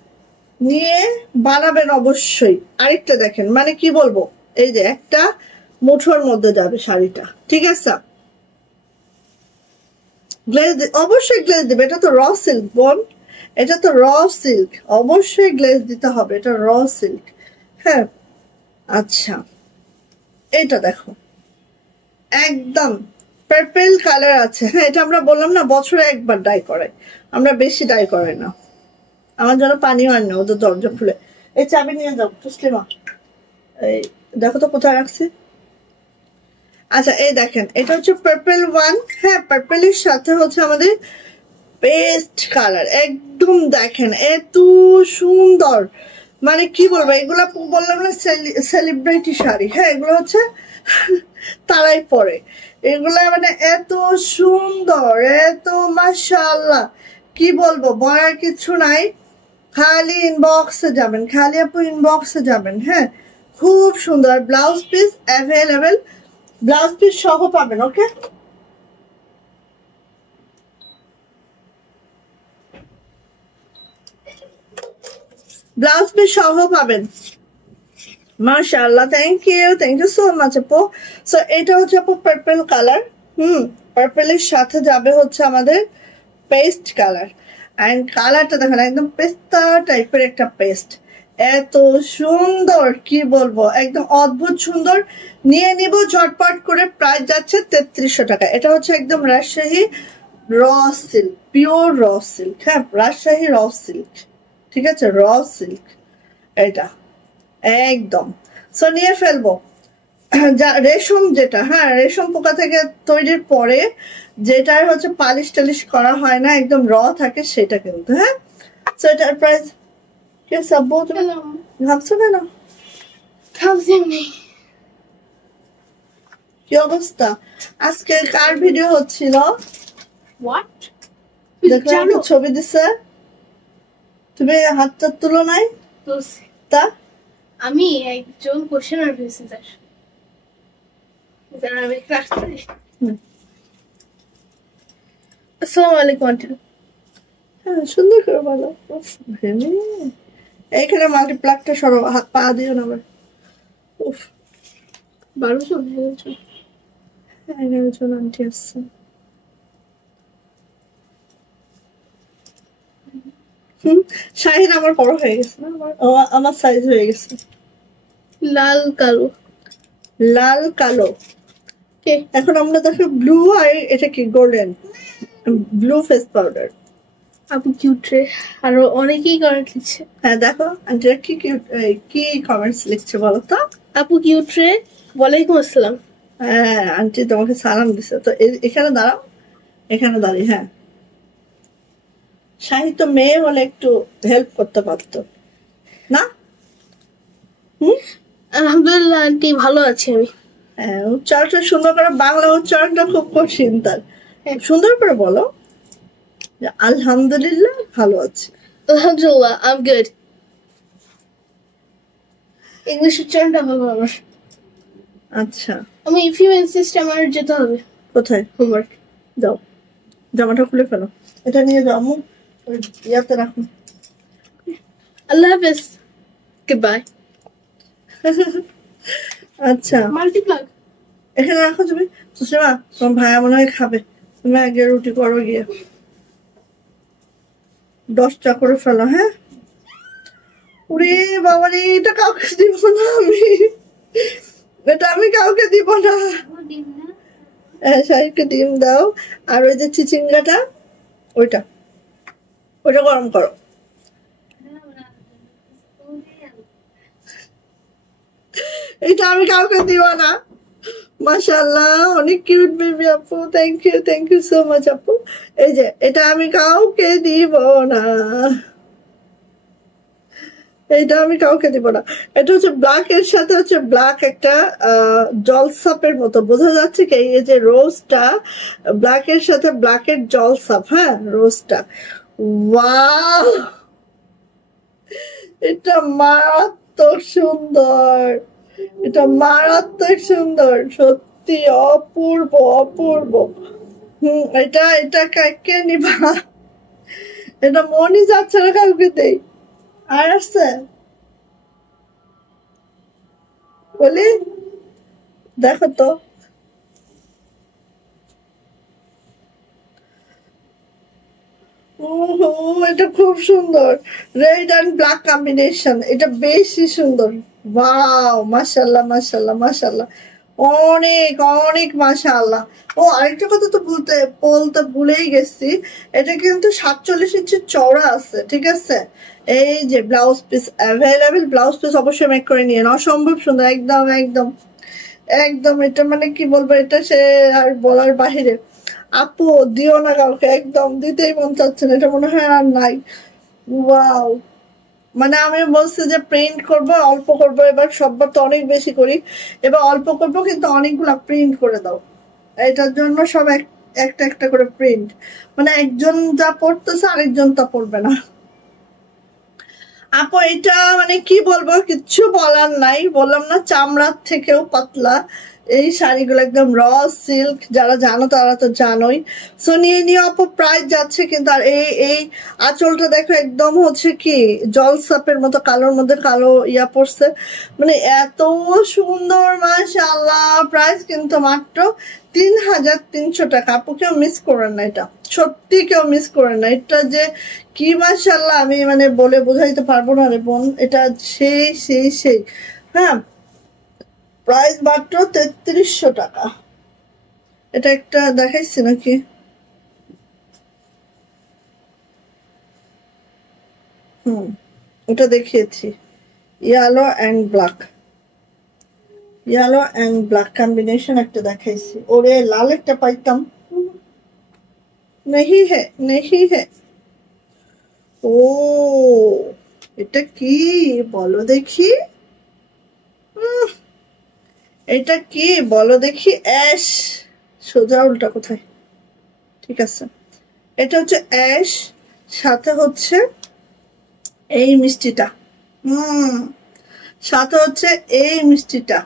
নিয়ে বানাবেন অবশ্যই। আরেকটা দেখেন মানে কি বলবো, এই যে একটা মুঠোর মধ্যে যাবে শাড়িটা, ঠিক আছে? গ্লেজ অবশ্যই গ্লেজ দিবে, এটা তো র সিল্ক বোন, এটা তো র সিল্ক, অবশ্যই গ্লেজ দিতে হবে, এটা র সিল্ক। হ্যাঁ আচ্ছা এটা দেখো একদম পার্পল কালার আছে, হ্যাঁ এটা আমরা বললাম না বছরে একবার ডাই করাই, আমরা বেশি ডাই করাই না। আমার জন্য পানিও আন না, ওদের দরজা খুলে। এই চাবি নিয়ে যাও তুসলিমা, এই দেখো তো কোথায় রাখছি। আচ্ছা এই দেখেন এটা হচ্ছে পার্পল ওয়ান, হ্যাঁ পার্পলের সাথে হচ্ছে আমাদের পেস্ট কালার, একদম দেখেন এত সুন্দর, মানে কি বলবো এগুলা বললাম না সেলিব্রিটি শাড়ি, হ্যাঁ এগুলো হচ্ছে তারাই পরে, এগুলা মানে এত সুন্দর, এত মাশাআল্লাহ, কি বলবো বলার কিছু নাই। খালি ইনবক্সে যাবেন, খালি আপু ইনবক্সে যাবেন, হ্যাঁ খুব সুন্দর। Blouse piece available, blouse piece সহ পাবেন, ওকে? ব্লাউজ পিস সহ পাবেন, মাশাআল্লাহ, থ্যাংক ইউ সো মাচ আপু। সো এটা হচ্ছে আপু পার্পল কালার, পার্পলের সাথে যাবে হচ্ছে আমাদের পেস্ট কালার, এন্ড কালারটা দেখেন একদম পেস্তা টাইপের একটা পেস্ট, এত সুন্দর কি বলবো, একদম অদ্ভুত সুন্দর। নিয়ে নিব ঝটপট করে, প্রাইস যাচ্ছে 3300 টাকা। এটা হচ্ছে একদম Rajshahi raw silk, pure raw silk, হ্যাঁ রাজশাহী র সিল্ক, ঠিক আছে? র সিল্ক এটা একদম, সো নিয়ে ফেলবো। রেশম যেটা, হ্যাঁ রেশম পোকা থেকে তৈরির পরে যেটার হচ্ছে পালিশ টালিশ করা হয় না, একদম র থাকে সেটা কিন্তু, হ্যাঁ। সো এটার প্রাইস কি সাব্বু তুমি ভাবছো কেন? কি অবস্থা? আজকে কার ভিডিও হচ্ছিল? দেখো ছবি দিছে, তুমি হাতটা তুলো নাই তা? আমি একজন কোশ্চেনার ভিজিটার, আমি ক্লাস করি। আসসালামু আলাইকুম আন্টি। হ্যাঁ সুন্দর করে বলো, এইখানে মাল্টিপ্লাকটা সরো, হাত পা দিও না আবার। উফ 12 জন 11 জন, 11 জন আন্টি আসছে। শাহিন আমার বড় হয়ে গেছে না, আমার সাইজ হয়ে গেছে। লাল কালো, লাল কালো, এখন আমরা দেখো ব্লু, আর এটা কি গোল্ডেন, ব্লু ফেস পাউডার, আপু কিউট রে, আরো অনেকেই কমেন্ট লিখছে। হ্যাঁ দেখো আন্টিরা কি কি কমেন্টস লিখছে বলো তো। আপু কিউট রে, ওয়ালাইকুম আসসালাম। হ্যাঁ আন্টি তোমাকে সালাম দিছে তো এখানে দাঁড়াও, এখানে দাঁড়িয়ে। হ্যাঁ সাহিত্য মেয়ে হলে একটু হেল্প করতে পারতো না? হুম। আলহামদুলিল্লাহ আন্টি, ভালো আছি আমি। হ্যাঁ উচ্চারণটা সুন্দর করে, বাংলা উচ্চারণটা খুব কঠিন তার, সুন্দর করে বলো যে আলহামদুলিল্লাহ ভালো আছি। আলহামদুলিল্লাহ আই এম গুড। ইংলিশ উচ্চারণটা ভালো আমার। আচ্ছা আমি ইফ ইউ ইনসিস্ট আমার যেতে হবে। কোথায়? হোমওয়ার্ক। যাও জামাটা খুলে ফেলো, এটা নিয়ে যাও আম্মু, ওই ইয়াতে রাখো। আল্লাহ হাফেজ, গুড বাই। আচ্ছা মাল্টিপ্লাগ এখানে রাখো তুমি। সুষমা তোমার ভাইয়া মনে হয় খাবে, তুমি আগে রুটি করো গিয়ে, 10টা করে ফেলো। হ্যাঁ ওরে বাবা রে, এটা কাউকে দিব না আমি, এটা আমি কাউকে দিব না। হ্যাঁ শাড়িকে ডিম দাও, আর ওই যে চিচিঙ্গাটা ওইটা ওইটা গরম করো। এটা আমি কাউকে দিব না। মাশাআল্লাহ অনেক কিউট বেবি আপু, থ্যাংক ইউ সো মাচ আপু। এই যে এটা আমি কাউকে দিব না, এইটা আমি কাউকে দিব না। এটা হচ্ছে ব্ল্যাক এর সাথে হচ্ছে ব্ল্যাক একটা জলসাপের মতো বোঝা যাচ্ছে কি, এই যে রোজটা ব্ল্যাক এর সাথে ব্ল্যাক এর জলসাপ। হ্যাঁ রোজটা, ওয়াও এটা মারাত্মক সুন্দর, এটা মারাত্মক সুন্দর, সত্যি অপূর্ব অপূর্ব। এটা এটা কাকে নিবা, এটা মনই যাচ্ছে না কাউকে দেই। আর আসছে বলি দেখো তো, ওহো এটা খুব সুন্দর, রেড অ্যান্ড ব্ল্যাক কম্বিনেশন, এটা বেশি সুন্দর। ওয়াও মাশাআল্লাহ মাশাআল্লাহ মাশাআল্লাহ, অনেক অনেক মাশাআল্লাহ। ও আরেকটা কথা তো বলতে বলতে ভুলেই গেছি, এটা কিন্তু 47 ইঞ্চি চওড়া আছে, ঠিক আছে। এই যে blouse piece available, blouse piece অবশ্যই মেক করে নিয়ে অসম্ভব সুন্দর, একদম একদম একদম। এটা মানে কি বলবো, এটা সে আর বলার বাহিরে। আপু দিও না কাউকে, একদম দিতেই মন চাচ্ছে না, এটা মনে হয় আর নাই। ওয়াও, মানে আমি বলছি যে প্রিন্ট করব অল্প করব, এবার সববার তো অনেক বেশি করি, এবার অল্প করব কিন্তু অনেকগুলা প্রিন্ট করে দাও। এটার জন্য সব একটা একটা করে প্রিন্ট, মানে একজন যা পড়তেছে আরেকজন তা পড়বে না। আপু এটা মানে কি বলবো, কিচ্ছু বলার নাই, বললাম না চামড়ার থেকেও পাতলা এই শাড়িগুলো, একদম র সিল্ক, যারা জানো তারা তো জানোই। সো নিয়ে নিয়ে আপু প্রাইস যাচ্ছে কিন্তু। আর এই এই আঁচলটা দেখো, একদম হচ্ছে কি জলসাপের মতো কালোর মধ্যে কালো ইয়া পড়ছে, মানে এত সুন্দর মাশাআল্লাহ। প্রাইস কিন্তু মাত্র 3300 টাকা। আপু কেউ মিস করেন না, এটা সত্যি কেউ মিস করেন না। এটা যে কি মাশাআল্লাহ আমি মানে বলে বোঝাইতে পারবো না রে বোন, এটা সেই সেই সেই। হ্যাঁ প্রাইস মাত্র 3300 টাকা। এটা একটা দেখাইছি নাকি, ওটা দেখিয়েছি, yellow and black, yellow and black combination একটা দেখাইছি। ওরে লাল একটা পাইতাম, নেহি হে নেহি হে। ও এটা কি বলো দেখি, এটা কি বলো দেখি, অ্যাশ, সোজা উল্টা কোথায়, ঠিক আছে। এটা হচ্ছে অ্যাশ, সাথে হচ্ছে এই মিষ্টিটা, সাথে হচ্ছে এই মিষ্টিটা।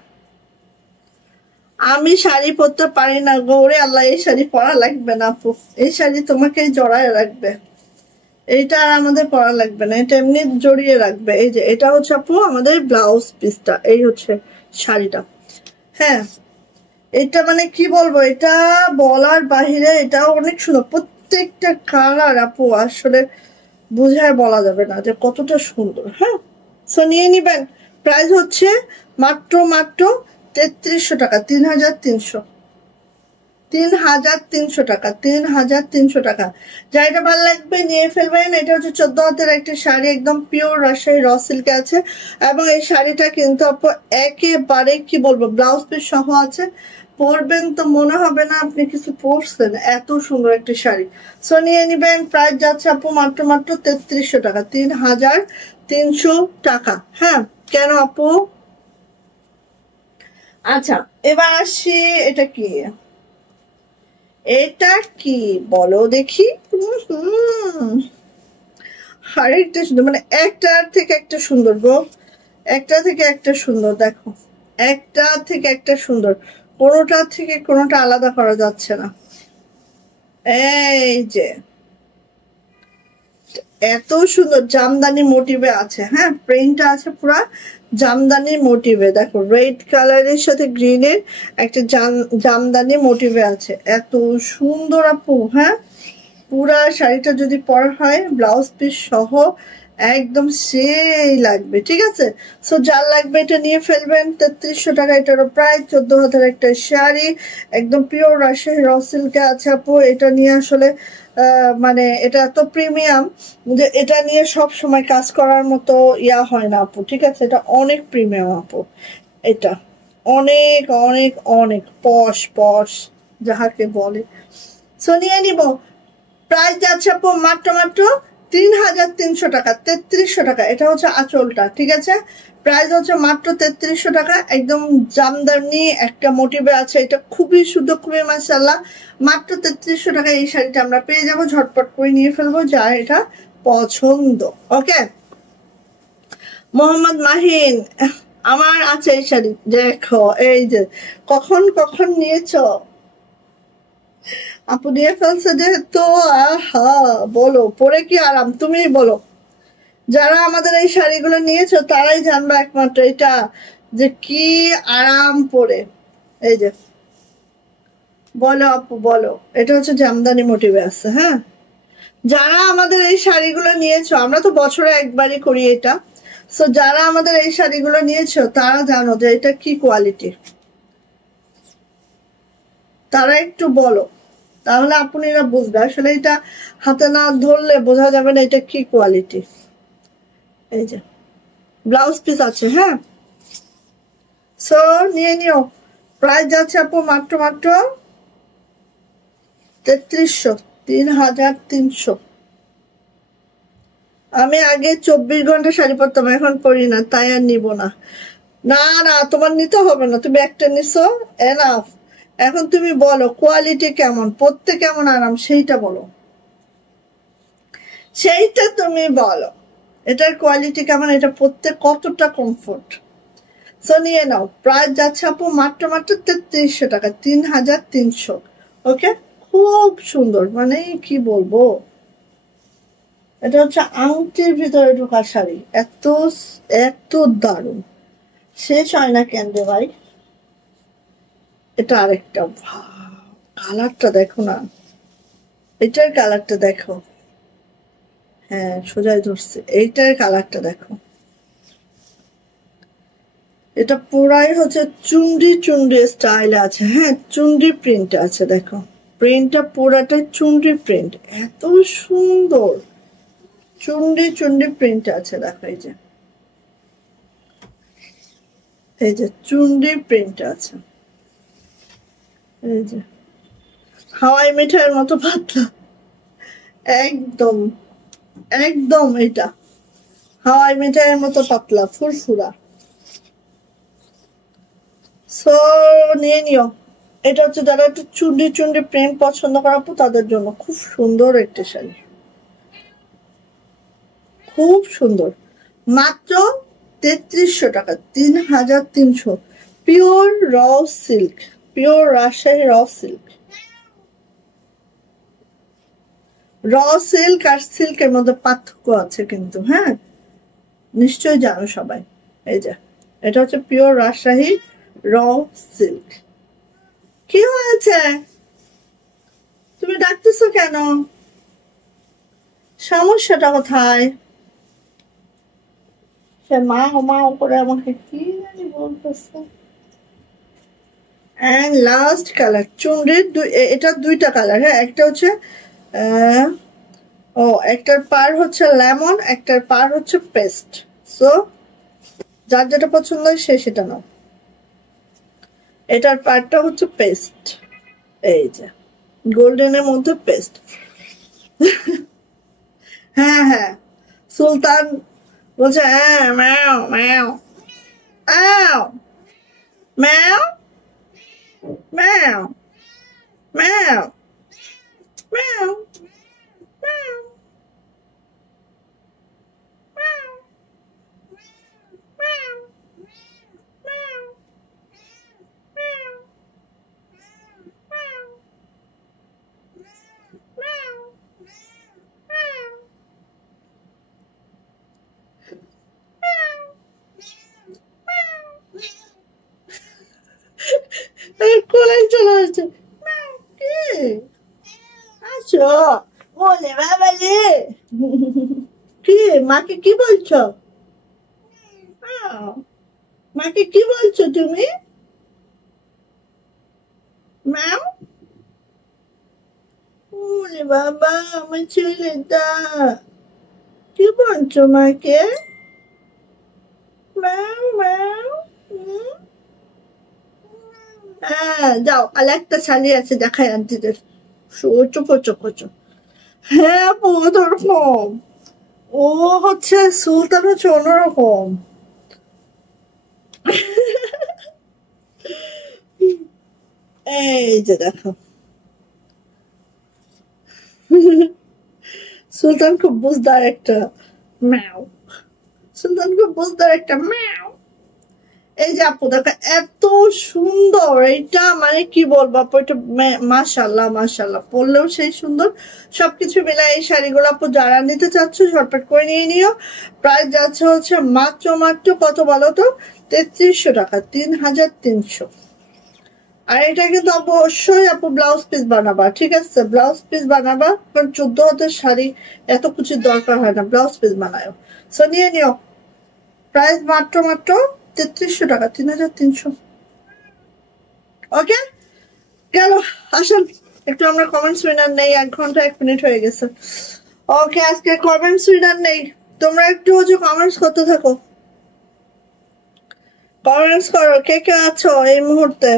আমি শাড়ি পরতে পারি না গৌরে আল্লাহ, এই শাড়ি পরা লাগবে না আপু, এই শাড়ি তোমাকে জড়ায় রাখবে, এইটা আর আমাদের পরা লাগবে না, এটা এমনি জড়িয়ে রাখবে। এই যে এটা হচ্ছে আপু আমাদের ব্লাউজ পিসটা, এই হচ্ছে শাড়িটা। হ্যাঁ এটা মানে কি বলবো, এটা বলার বাহিরে, এটা অনেক সুন্দর, প্রত্যেকটা কালার আপু আসলে বুঝায় বলা যাবে না যে কতটা সুন্দর। হ্যাঁ সো নিয়ে নিবেন, প্রাইস হচ্ছে মাত্র মাত্র 3300 টাকা, 3300। ৩৩০০ টাকা, ৩৩০০ টাকা। যা এটা ভালো লাগবে নিয়ে ফেলবেন। এটা হচ্ছে 14 হাতের একটা শাড়ি, একদম পিওর রাজশাহী র সিল্কে আছে এবং এই শাড়িটা কিন্তু আপু একেবারে কি বলবো ব্লাউজ পিস সহ আছে। পরবেন তো মনে হবে না আপনি কিছু পরছেন, এত সুন্দর একটা শাড়ি। সো নিয়ে নিবেন। প্রাইস যাচ্ছে আপু মাত্র ৩৩০০ টাকা, ৩৩০০ টাকা। হ্যাঁ কেন আপু? আচ্ছা এবার আসি, এটা কি, এটা কি বলো দেখি। আরেকটা সুন্দর, মানে একটার থেকে একটা সুন্দর গো, একটা থেকে একটা সুন্দর। দেখো একটা থেকে একটা সুন্দর, কোনোটা থেকে কোনোটা আলাদা করা যাচ্ছে না। এই যে এত সুন্দর জামদানি মোটিভে আছে। হ্যাঁ প্রিন্টটা আছে পুরা জামদানি মোটিভে। দেখো রেড কালারের সাথে গ্রিনের একটা জামদানি মোটিভে আছে, এত সুন্দর আপু। হ্যাঁ পুরা শাড়িটা যদি পরা হয় ব্লাউজ পিস সহ একদম সেই লাগবে। ঠিক আছে, সো যার লাগবে এটা নিয়ে ফেলবেন। ৩৩০০ টাকা, এটারও প্রায় 14 হাজার একটা শাড়ি, একদম পিওর রাজশাহী র সিল্কে আছে আপু। এটা নিয়ে আসলে মানে এটা এত প্রিমিয়াম যে এটা নিয়ে সব সময় কাজ করার মতো ইয়া হয় না আপু। ঠিক আছে, এটা অনেক প্রিমিয়াম আপু, এটা অনেক অনেক অনেক পশ পশ যাহাকে বলে। সো নিয়ে নিব। প্রাইস যাচ্ছে আপু মাত্র ৩৩০০ টাকা, ৩৩০০ টাকা। এটা হচ্ছে আঁচলটা। ঠিক আছে, প্রাইস হচ্ছে মাত্র ৩৩০০ টাকা, একদম জামদানি একটা মোটিভে আছে। এটা খুবই সুন্দর, খুবই মাশাআল্লাহ। মাত্র ৩৩০০ টাকা এই শাড়িটা আমরা পেয়ে যাবো। ঝটপট করে নিয়ে ফেলবো যার এটা পছন্দ। ওকে মোহাম্মদ মাহিন, আমার আছে এই শাড়ি। দেখো এই যে কখন কখন নিয়েছ আপু, নিয়ে ফেলছে যেহেতু। আহা বলো পরে কি আরাম, তুমিই বলো। যারা আমাদের এই শাড়িগুলো নিয়েছো তারাই জানবা একমাত্র এটা যে কি আরাম পরে। এই যে বলো আপু বলো, এটা হচ্ছে জামদানি মোটিভে আছে। হ্যাঁ যারা আমাদের এই শাড়িগুলো নিয়েছো, আমরা তো বছরে একবারই করি এটা, সো যারা আমাদের এই শাড়িগুলো নিয়েছো তারা জানো যে এটা কি কোয়ালিটি, তারা একটু বলো, তাহলে আপনারা বুঝবে। আসলে এটা হাতে না ধরলে বোঝা যাবে না এটা কি কোয়ালিটি। এই যে ব্লাউজ পিস আছে। হ্যাঁ সো নিয়ে নিও। প্রাইস যাচ্ছে আপু মাত্র ৩৩০০, ৩৩০০। আমি আগে 24 ঘন্টা শাড়ি পরতাম, এখন পরি না, তাই আর নিব না। না না তোমার নিতে হবে না, তুমি একটা নিছো এনাফ। এখন তুমি বলো কোয়ালিটি কেমন, পরতে কেমন আরাম, সেইটা বলো, সেইটা তুমি বলো। এটার কোয়ালিটি কেমন, এটা পরতে কতটা কমফোর্ট। সো নিয়ে নাও। প্রাইস যাচ্ছে আপু মাত্র ৩৩০০ টাকা, ৩৩০০। ওকে খুব সুন্দর, মানে কি বলবো, এটা হচ্ছে আংটির ভিতরে ঢোকা শাড়ি, এত এত দারুণ, শেষ হয় না কেন রে ভাই। এটা আরেকটা কালারটা দেখো না, এটার কালারটা দেখো। হ্যাঁ সোজাই ধরছে, এইটার কালারটা দেখো। এটা পুরাই হচ্ছে চুন্ডি চুন্ডি স্টাইল আছে। হ্যাঁ চুন্ডি প্রিন্ট আছে, দেখো প্রিন্টটা পুরাটা চুন্ডি প্রিন্ট, এত সুন্দর চুন্ডি চুন্ডি প্রিন্ট আছে। দেখো এই যে চুন্ডি প্রিন্ট আছে। এই যে হাওয়াই মিঠাইয়ের মতো পাতলা, একদম একদম এটা হাওয়াই মিঠাইয়ের মতো পাতলা ফুরফুরা। সো নিয়ে নিও। এটা হচ্ছে যারা একটু চুন্ডি চুন্ডি প্রিন্ট পছন্দ করাবো তাদের জন্য খুব সুন্দর একটা শাড়ি, খুব সুন্দর। মাত্র ৩৩০০ টাকা, ৩৩০০। Pure raw silk, pure Rajshahi raw silk. Raw silk আর সিল্কের মধ্যে পার্থক্য আছে কিন্তু। হ্যাঁ নিশ্চয়ই জানো সবাই। এই যে এটা হচ্ছে পিওর রাজশাহী র সিল্ক। কি হয়েছে, তুমি ডাকতেছো কেন, সমস্যাটা কোথায়? সে মা মা করে আমাকে কি জানি বলতেছে। এন্ড লাস্ট কালার চুনরির এটা দুইটা কালার, হ্যাঁ একটা হচ্ছে ও একটার পার হচ্ছে লেমন, একটার পার হচ্ছে পেস্ট। সো যার যেটা পছন্দ হয় সে সেটা নাও। এটার পারটা হচ্ছে পেস্ট, এই যে গোল্ডেনের মধ্যে পেস্ট। হ্যাঁ হ্যাঁ, সুলতান বলছে হ্যাঁ ম্যাও ম্যাও আও ম্যাও ম্যাও ম্যাও ম্যাও ম্যাও ম্যাও ম্যাও ম্যাও ম্যাও ম্যাও ম্যাও ম্যাও কোলে চলে আসছে। কি আসো বলে বাবা রে, কি মাকে কি বলছো? মাকে কি বলছো তুমি? ম্যাও ওরে বাবা আমার ছেলেটা, কি বলছো মাকে? ম্যাও ম্যাও। হ্যাঁ যাও, আর একটা শালি আছে দেখাই আন্টিদের, চোপ চোপ চোপ। হ্যাঁ বহুত ওরকম, ও হচ্ছে সুলতান হচ্ছে অন্যরকম। এই যে দেখো সুলতান খুব বুঝদার একটা ম্যাও, সুলতান খুব বুঝদার একটা ম্যাও। এই যে আপু দেখো এত সুন্দর এটা, মানে কি বলবো আপু, এটা মাশাল্লাহ মাশাল্লাহ, পরলেও সেই সুন্দর। সবকিছু মিলাই এই শাড়িগুলো আপু যারা নিতে চাচ্ছ ঝটপট করে নিয়ে নিও। প্রাইস যাচ্ছে হচ্ছে মাত্র মাত্র কত বলো তো, 3300 টাকা, 3300। আর এটা কিন্তু অবশ্যই আপু ব্লাউজ পিস বানাবা, ঠিক আছে ব্লাউজ পিস বানাবা, কারণ 14 হাতের শাড়ি এত কিছুর দরকার হয় না, ব্লাউজ পিস বানায়। সো নিয়ে নিও, প্রাইস মাত্র মাত্র 3300 টাকা, 3300। ওকে গেল, আসেন একটু আমরা কমেন্টস উইনার নেই, 1 ঘন্টা 1 মিনিট হয়ে গেছে। ওকে আজকে কমেন্টস উইনার নেই, তোমরা একটু হচ্ছে কমেন্টস করতে থাকো, কমেন্টস করো কে কে আছো এই মুহূর্তে।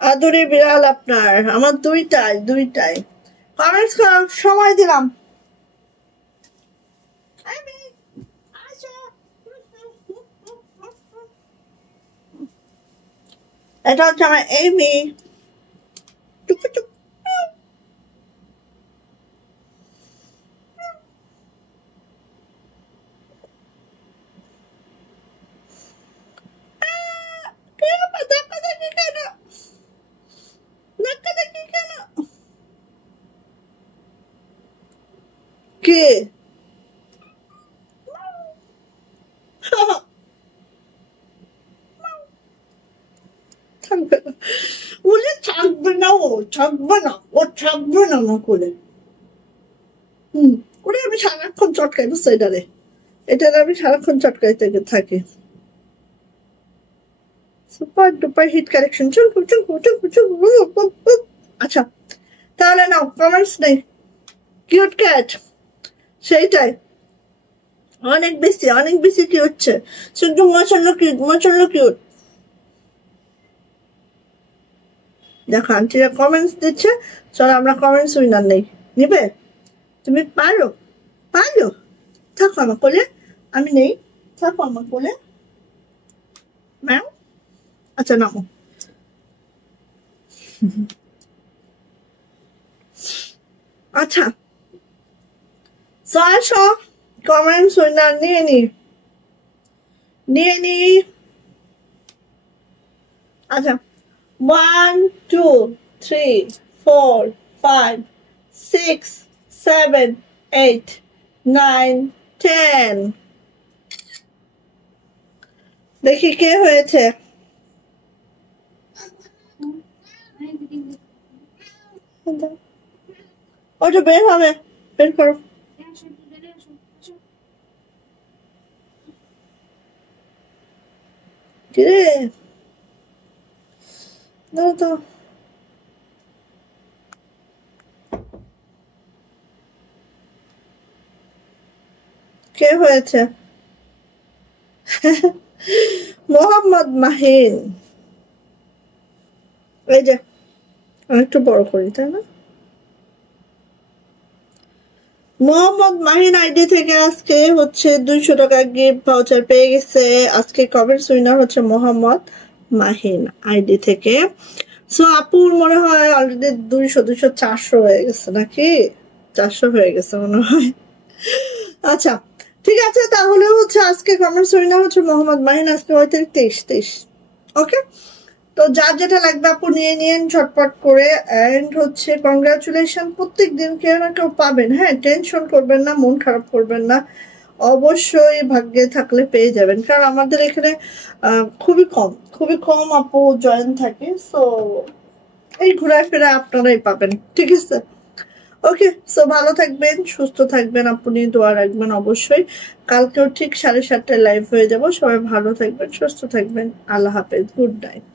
আদুরি বিড়াল আপনার, আমার দুইটাই দুইটাই, কমেন্টস করো, সময় দিলাম। এটা হচ্ছে আমার এমি, টুকু টুক। ধাক্কা ধাক্কি কেন, ধাক্কা ধাক্কি কেন, কে থাকবে না, ওরে থাকবে না, ও থাকবে না, ও থাকবে না আমার করে। ওরে আমি সারাক্ষণ চটকাই, বুঝছো এটারে, এটারে আমি সারাক্ষণ চটকাইতে থাকি। সুপার ডুপার হিট কালেকশন, চুলকু চুলকু চুলকু চুলকু। আচ্ছা তাহলে নাও, কমেন্টস নেই, কিউট ক্যাট সেইটাই, অনেক বেশি কি হচ্ছে, শুধু মশাল্লা কিউট, মশাল্লা কিউট। দেখো আন্টিরা কমেন্টস দিচ্ছে, চলো আমরা কমেন্টস উইনার নেই, নিবে? তুমি পারো, পারো, থাকো আমার কোলে, আমি নেই, থাকো আমার কোলে ম্যাম। আচ্ছা নামো। আচ্ছা আসো কমেন্টস উইনার নিয়ে নি। আচ্ছা 1 2 3 4 5 6 7 8 9 10, দেখি কে হয়েছে। ওটা বের হবে, বের করো। কিরে দাও তো। কে হয়েছে? মোহাম্মদ মাহিন। এই যে একটু বড় করি, তাই না? মোহাম্মদ মাহিন আইডি থেকে আজকে হচ্ছে 200 টাকা গিফট ভাউচার পেয়ে গেছে। আজকে কমেন্টস উইনার হচ্ছে মোহাম্মদ মাহিন আইডি থেকে। সো আপুর মনে হয় অলরেডি 200 400 হয়ে গেছে নাকি? 400 হয়ে গেছে মনে হয়। আচ্ছা ঠিক আছে, তাহলে হচ্ছে আজকে কমেন্টস উইনার হচ্ছে মোহাম্মদ মাহিন। আজকে হয়তো 23। ওকে, তো যার যেটা লাগবে আপু নিয়ে নিন ঝটপট করে। এন্ড হচ্ছে কংগ্রাচুলেশন, প্রত্যেক দিন কেউ না কেউ পাবেন। হ্যাঁ, টেনশন করবেন না, মন খারাপ করবেন না, অবশ্যই ভাগ্যে থাকলে পেয়ে যাবেন। কারণ আমাদের এখানে খুবই কম আপু জয়েন থাকে। সো এই ঘোরায় ফেরা আপনারাই পাবেন, ঠিক আছে? ওকে, সো ভালো থাকবেন, সুস্থ থাকবেন, আপনি দোয়া রাখবেন অবশ্যই। কালকেও ঠিক 7:30টায় লাইভ হয়ে যাব। সবাই ভালো থাকবেন, সুস্থ থাকবেন। আল্লাহ হাফেজ, গুড নাইট।